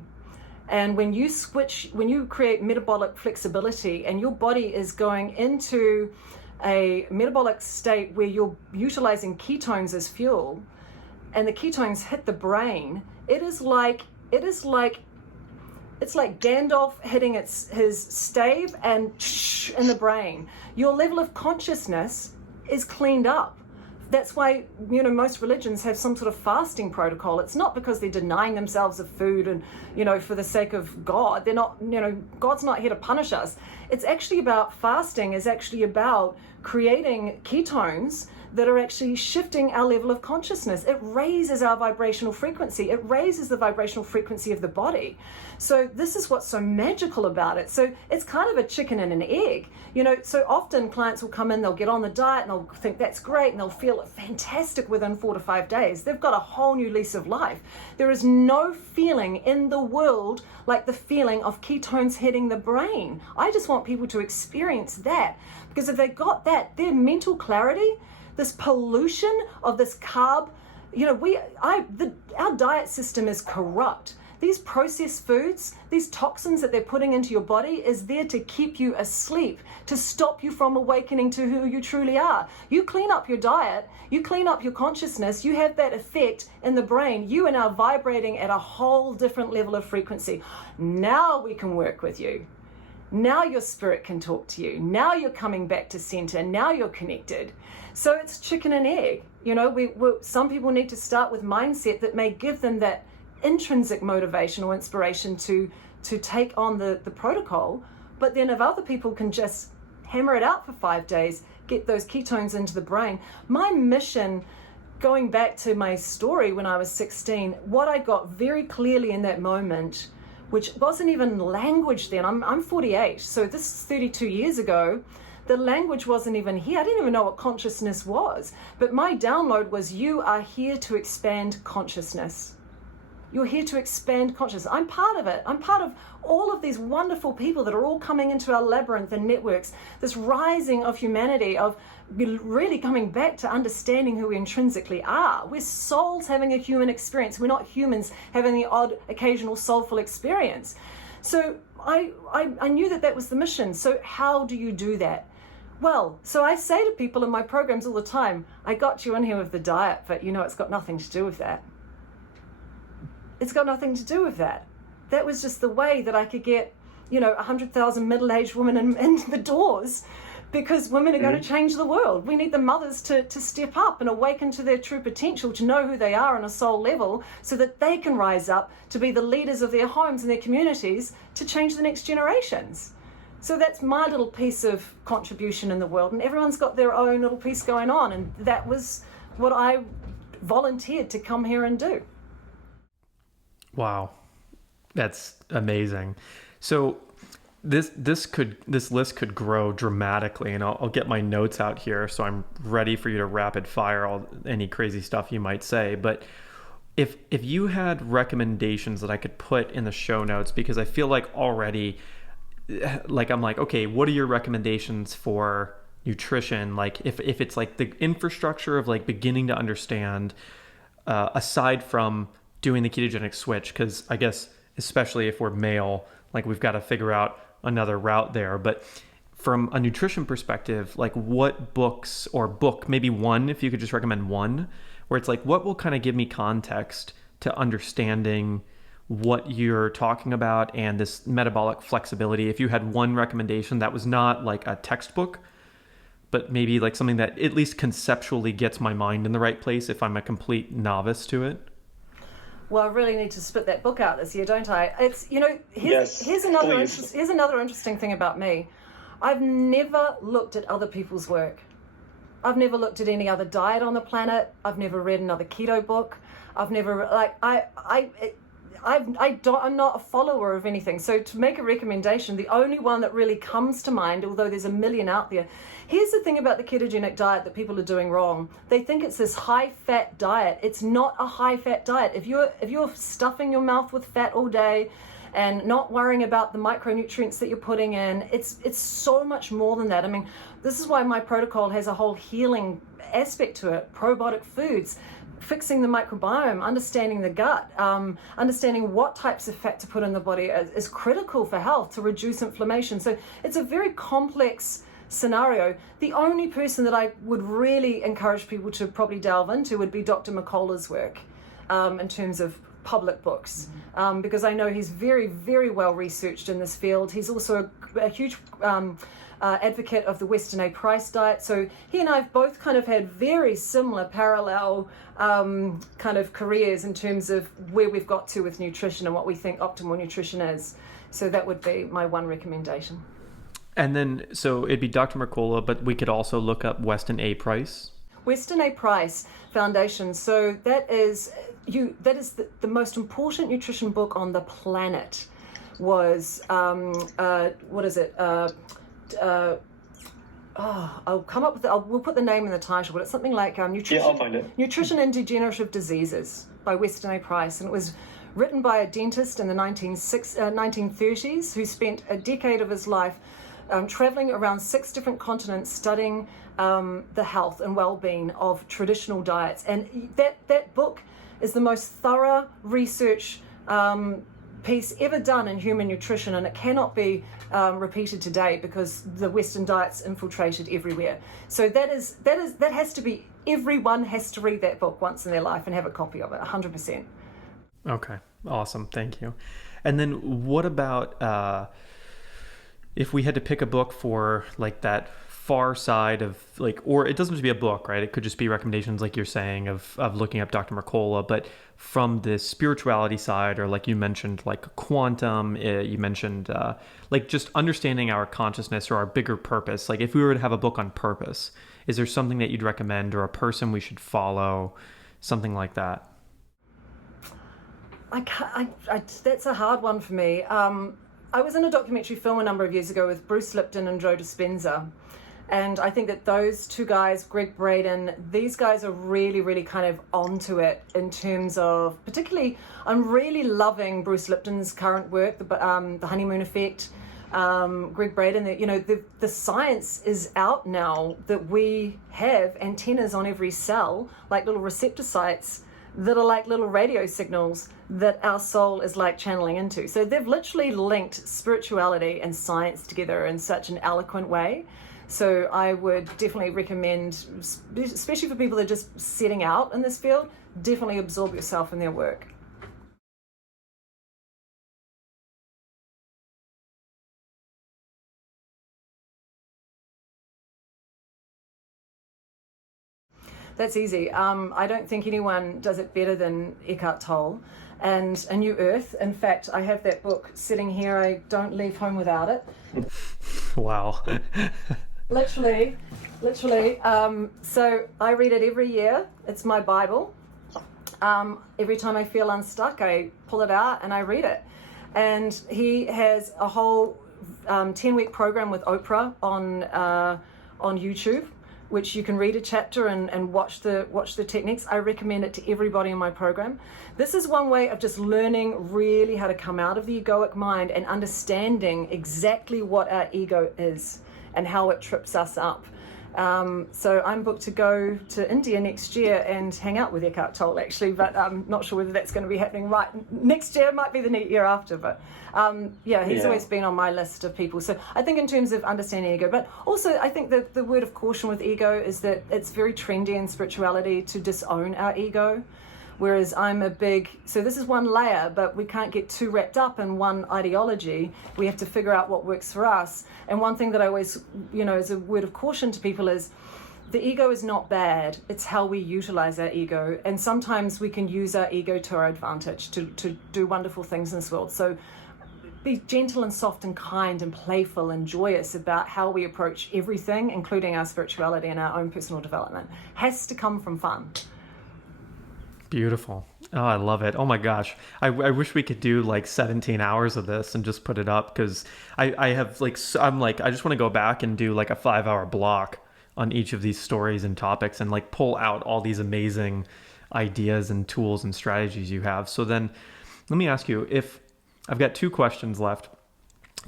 And when you create metabolic flexibility and your body is going into a metabolic state where you're utilizing ketones as fuel, and the ketones hit the brain, it is like it's like Gandalf hitting his stave and in the brain. Your level of consciousness is cleaned up. That's why, most religions have some sort of fasting protocol. It's not because they're denying themselves of food and, for the sake of God. They're not, God's not here to punish us. It's actually about fasting is actually about creating ketones that are actually shifting our level of consciousness. It raises our vibrational frequency. It raises the vibrational frequency of the body. So this is what's so magical about it. So it's kind of a chicken and an egg. So often clients will come in, they'll get on the diet and they'll think that's great and they'll feel fantastic within 4 to 5 days. They've got a whole new lease of life. There is no feeling in the world like the feeling of ketones hitting the brain. I just want people to experience that, because if they got that, their mental clarity, this pollution of this carb, our diet system is corrupt. These processed foods, these toxins that they're putting into your body is there to keep you asleep, to stop you from awakening to who you truly are. You clean up your diet, you clean up your consciousness, you have that effect in the brain. You are now vibrating at a whole different level of frequency. Now we can work with you. Now your spirit can talk to you. Now you're coming back to center. Now you're connected. So it's chicken and egg. Some people need to start with mindset that may give them that intrinsic motivation or inspiration to take on the protocol. But then if other people can just hammer it out for 5 days, get those ketones into the brain. My mission, going back to my story when I was 16, what I got very clearly in that moment, which wasn't even language then. I'm 48, so this is 32 years ago. The language wasn't even here. I didn't even know what consciousness was. But my download was, you are here to expand consciousness. You're here to expand consciousness. I'm part of it. I'm part of all of these wonderful people that are all coming into our labyrinth and networks, this rising of humanity, of really coming back to understanding who we intrinsically are. We're souls having a human experience. We're not humans having the odd occasional soulful experience. So I knew that was the mission. So how do you do that? Well, so I say to people in my programs all the time, I got you in here with the diet, but it's got nothing to do with that. It's got nothing to do with that. That was just the way that I could get, 100,000 middle-aged women in the doors, because women are going to change the world. We need the mothers to step up and awaken to their true potential, to know who they are on a soul level, so that they can rise up to be the leaders of their homes and their communities to change the next generations. So that's my little piece of contribution in the world, and everyone's got their own little piece going on, and that was what I volunteered to come here and do. Wow, that's amazing. So this list could grow dramatically, and I'll get my notes out here so I'm ready for you to rapid fire any crazy stuff you might say. But if you had recommendations that I could put in the show notes, because I feel like already, I'm like, okay, what are your recommendations for nutrition? Like if it's like the infrastructure of like beginning to understand, aside from doing the ketogenic switch, because I guess especially if we're male, like we've got to figure out another route there. But from a nutrition perspective, like what books or book, maybe one, if you could just recommend one, where it's like, what will kind of give me context to understanding what you're talking about and this metabolic flexibility. If you had one recommendation that was not like a textbook, but maybe like something that at least conceptually gets my mind in the right place if I'm a complete novice to it. Well, I really need to spit that book out this year, don't I? It's, here's another interesting thing about me. I've never looked at other people's work. I've never looked at any other diet on the planet. I've never read another keto book. I've never, I'm not a follower of anything. So to make a recommendation, the only one that really comes to mind, although there's a million out there, here's the thing about the ketogenic diet that people are doing wrong. They think it's this high-fat diet. It's not a high-fat diet. If you're stuffing your mouth with fat all day and not worrying about the micronutrients that you're putting in, it's so much more than that. I mean, this is why my protocol has a whole healing aspect to it. Probiotic foods, fixing the microbiome, understanding the gut, understanding what types of fat to put in the body is critical for health, to reduce inflammation. So it's a very complex scenario. The only person that I would really encourage people to probably delve into would be Dr. McCullough's work, in terms of public books, because I know he's very, very well researched in this field. He's also a huge advocate of the Weston A. Price diet. So he and I have both kind of had very similar parallel kind of careers in terms of where we've got to with nutrition and what we think optimal nutrition is. So that would be my one recommendation. And then, so it'd be Dr. Mercola, but we could also look up Weston A. Price. Weston A. Price Foundation. So that is the most important nutrition book on the planet. Was what is it? We'll put the name in the title, but it's something like Nutrition. Yeah, I'll find it. Nutrition and Degenerative Diseases by Weston A. Price, and it was written by a dentist in the 1930s who spent a decade of his life traveling around 6 different continents studying the health and well-being of traditional diets. And that book is the most thorough research piece ever done in human nutrition, and it cannot be repeated today because the Western diet's infiltrated everywhere. So that has to be, everyone has to read that book once in their life and have a copy of it, 100%. Okay, awesome, thank you. And then what about if we had to pick a book for like that far side of like, or it doesn't have to be a book, right? It could just be recommendations like you're saying of looking up Dr. Mercola, but from the spirituality side, or like you mentioned, like quantum, you mentioned like just understanding our consciousness or our bigger purpose. Like if we were to have a book on purpose, is there something that you'd recommend or a person we should follow, something like that? That's a hard one for me. I was in a documentary film a number of years ago with Bruce Lipton and Joe Dispenza. And I think that those two guys, Greg Braden, these guys are really, really kind of onto it in terms of, particularly, I'm really loving Bruce Lipton's current work, the honeymoon effect. Greg Braden, the science is out now that we have antennas on every cell, like little receptor sites, that are like little radio signals that our soul is like channeling into. So they've literally linked spirituality and science together in such an eloquent way. So I would definitely recommend, especially for people that are just setting out in this field, definitely absorb yourself in their work. That's easy. I don't think anyone does it better than Eckhart Tolle and A New Earth. In fact, I have that book sitting here. I don't leave home without it. Wow. Literally. So I read it every year. It's my Bible. Every time I feel unstuck, I pull it out and I read it. And he has a whole 10-week program with Oprah on YouTube, which you can read a chapter and watch the techniques. I recommend it to everybody in my program. This is one way of just learning really how to come out of the egoic mind and understanding exactly what our ego is and how it trips us up. So I'm booked to go to India next year and hang out with Eckhart Tolle, actually, but I'm not sure whether that's going to be happening right next year. It might be the year after, but he's always been on my list of people. So I think in terms of understanding ego, but also I think that the word of caution with ego is that it's very trendy in spirituality to disown our ego. Whereas so this is one layer, but we can't get too wrapped up in one ideology. We have to figure out what works for us. And one thing that I always, as a word of caution to people is the ego is not bad. It's how we utilize our ego. And sometimes we can use our ego to our advantage to do wonderful things in this world. So be gentle and soft and kind and playful and joyous about how we approach everything, including our spirituality and our own personal development. Has to come from fun. Beautiful. Oh, I love it. Oh my gosh. I wish we could do like 17 hours of this and just put it up, because I just want to go back and do like a 5-hour block on each of these stories and topics and like pull out all these amazing ideas and tools and strategies you have. So then let me ask you, if I've got 2 questions left.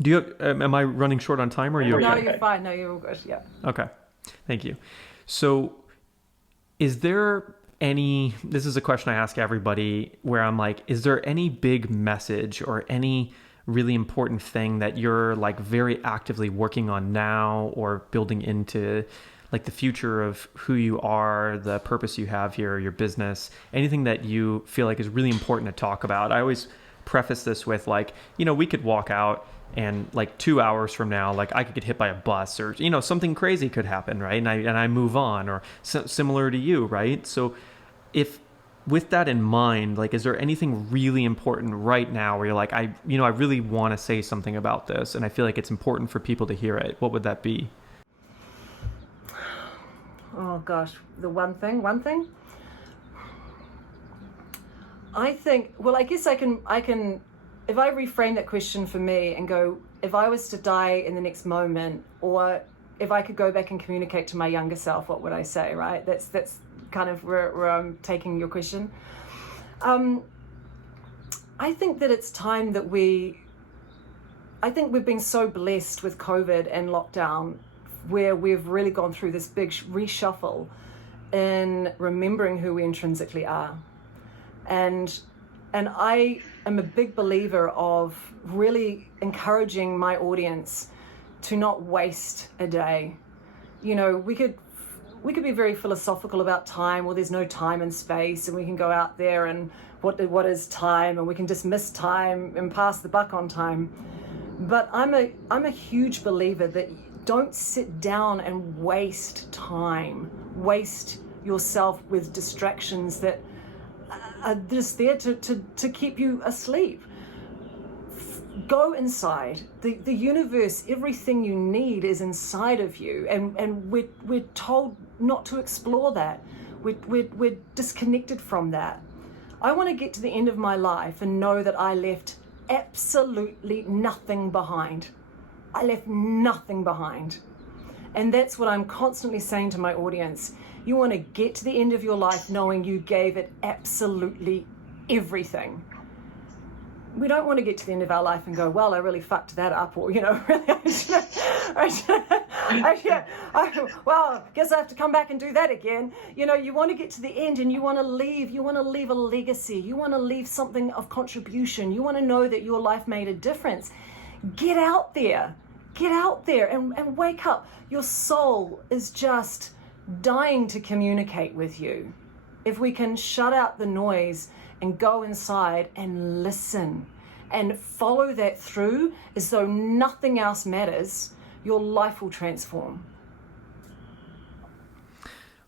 Am I running short on time, or are you okay? No, you're fine. No, you're all good. Yeah. Okay. Thank you. So is there this is a question I ask everybody, where I'm like, is there any big message or any really important thing that you're like very actively working on now or building into like the future of who you are, the purpose you have here, your business, anything that you feel like is really important to talk about. I always preface this with like, we could walk out and like 2 hours from now, like I could get hit by a bus or, something crazy could happen, right? And I move on, or similar to you, right? So if with that in mind, like, is there anything really important right now where you're like, I really want to say something about this and I feel like it's important for people to hear it? What would that be? Oh gosh, the one thing? I think, well, I guess I can, if I reframe that question for me and go, if I was to die in the next moment, or if I could go back and communicate to my younger self, what would I say, right? That's kind of where I'm taking your question. I think that it's time that I think we've been so blessed with COVID and lockdown, where we've really gone through this big reshuffle in remembering who we intrinsically are. And I am a big believer of really encouraging my audience to not waste a day. We could be very philosophical about time, or there's no time and space, and we can go out there and what is time, and we can dismiss time and pass the buck on time. But I'm a huge believer that don't sit down and waste time, waste yourself with distractions that are just there to keep you asleep. Go inside. The universe, everything you need is inside of you, and we're told not to explore that. We're disconnected from that. I want to get to the end of my life and know that I left absolutely nothing behind. I left nothing behind. And that's what I'm constantly saying to my audience. You want to get to the end of your life knowing you gave it absolutely everything. We don't want to get to the end of our life and go, well, I really fucked that up, or, really, well, guess I have to come back and do that again. You want to get to the end and you want to leave a legacy. You want to leave something of contribution. You want to know that your life made a difference. Get out there and wake up. Your soul is just dying to communicate with you. If we can shut out the noise and go inside and listen and follow that through as though nothing else matters, your life will transform.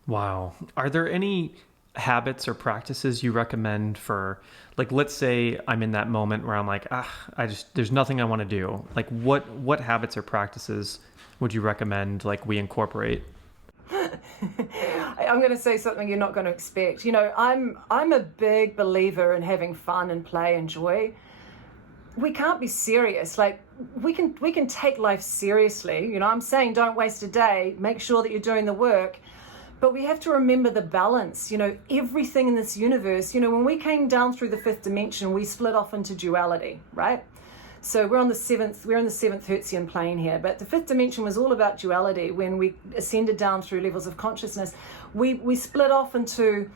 Wow. Are there any habits or practices you recommend for, like, let's say I'm in that moment where I'm like, there's nothing I want to do. Like, what habits or practices would you recommend, like, we incorporate? I'm going to say something you're not going to expect. I'm a big believer in having fun and play and joy. We can't be serious. Like, we can take life seriously. I'm saying don't waste a day. Make sure that you're doing the work. But we have to remember the balance. Everything in this universe, when we came down through the fifth dimension, we split off into duality, right? So we're in the seventh Hertzian plane here, but the fifth dimension was all about duality. When we ascended down through levels of consciousness, we split off into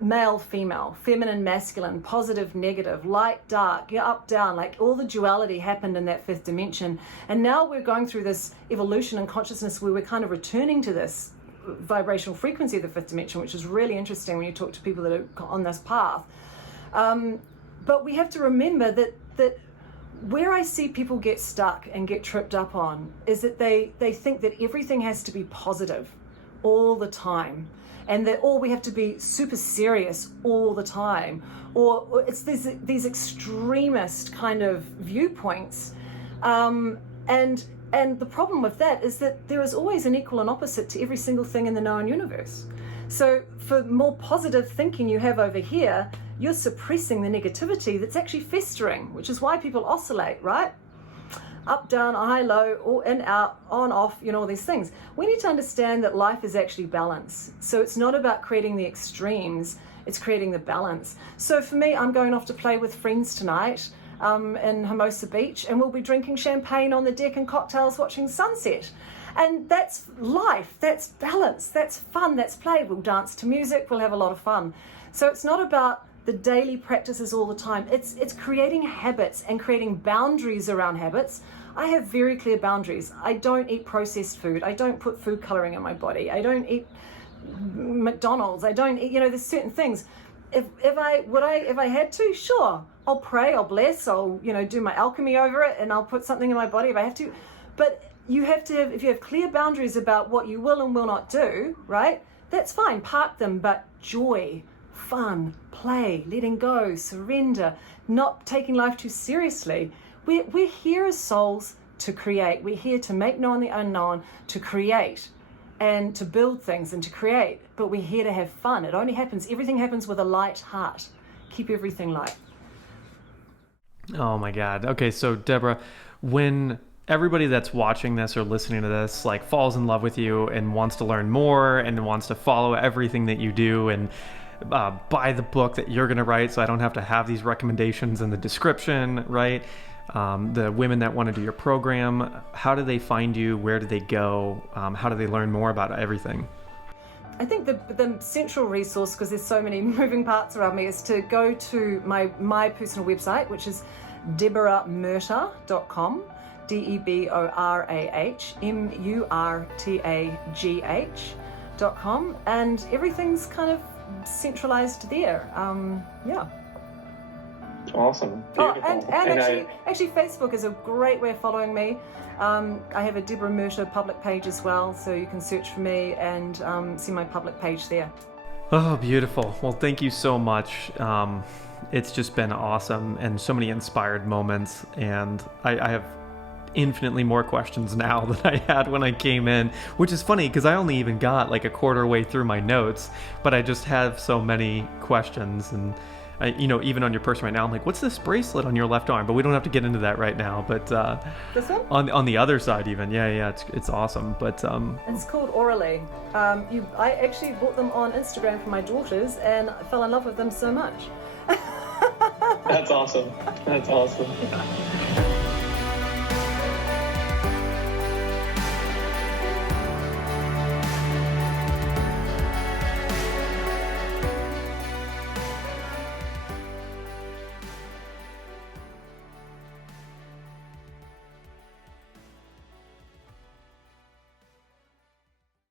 male, female, feminine, masculine, positive, negative, light, dark, up, down, like all the duality happened in that fifth dimension. And now we're going through this evolution in consciousness where we're kind of returning to this vibrational frequency of the fifth dimension, which is really interesting when you talk to people that are on this path. But we have to remember that where I see people get stuck and get tripped up on is that they think that everything has to be positive all the time, and that we have to be super serious all the time, or it's these extremist kind of viewpoints, and the problem with that is that there is always an equal and opposite to every single thing in the known universe. So for more positive thinking you have over here, you're suppressing the negativity that's actually festering, which is why people oscillate, right? Up, down, high, low, in, out, on, off, all these things. We need to understand that life is actually balance. So it's not about creating the extremes, it's creating the balance. So for me, I'm going off to play with friends tonight in Hermosa Beach, and we'll be drinking champagne on the deck and cocktails watching sunset. And that's life, that's balance, that's fun, that's play. We'll dance to music, we'll have a lot of fun. So it's not about the daily practices all the time. It's creating habits and creating boundaries around habits. I have very clear boundaries. I don't eat processed food. I don't put food coloring in my body. I don't eat McDonald's. I don't eat, there's certain things. If I had to, sure, I'll pray, I'll bless, I'll, do my alchemy over it, and I'll put something in my body if I have to. But you have to have, if you have clear boundaries about what you will and will not do, right? That's fine, park them, but joy, fun, play, letting go, surrender, not taking life too seriously. We're here as souls to create. We're here to make known the unknown, to create and to build things and to create. But we're here to have fun. Everything happens with a light heart. Keep everything light. Oh my God. Okay, so Deborah, when everybody that's watching this or listening to this like falls in love with you and wants to learn more and wants to follow everything that you do and buy the book that you're going to write, so I don't have to have these recommendations in the description, right? The women that want to do your program, how do they find you? Where do they go? How do they learn more about everything? I think the central resource, because there's so many moving parts around me, is to go to my personal website, which is deborahmurtagh.com, DeborahMurtagh.com, and everything's kind of centralized there. Awesome. Beautiful. And actually Facebook is a great way of following me. I have a Deborah Murtagh public page as well, so you can search for me and see my public page there. Oh, beautiful. Well, thank you so much. It's just been awesome and so many inspired moments, and I have infinitely more questions now than I had when I came in, which is funny because I only even got like a quarter way through my notes, but I just have so many questions. And even on your person right now, I'm like, what's this bracelet on your left arm? But we don't have to get into that right now. But this one? On the other side, even, it's awesome. But it's called Orally. I actually bought them on Instagram for my daughters, and I fell in love with them so much. That's awesome. That's awesome. Yeah.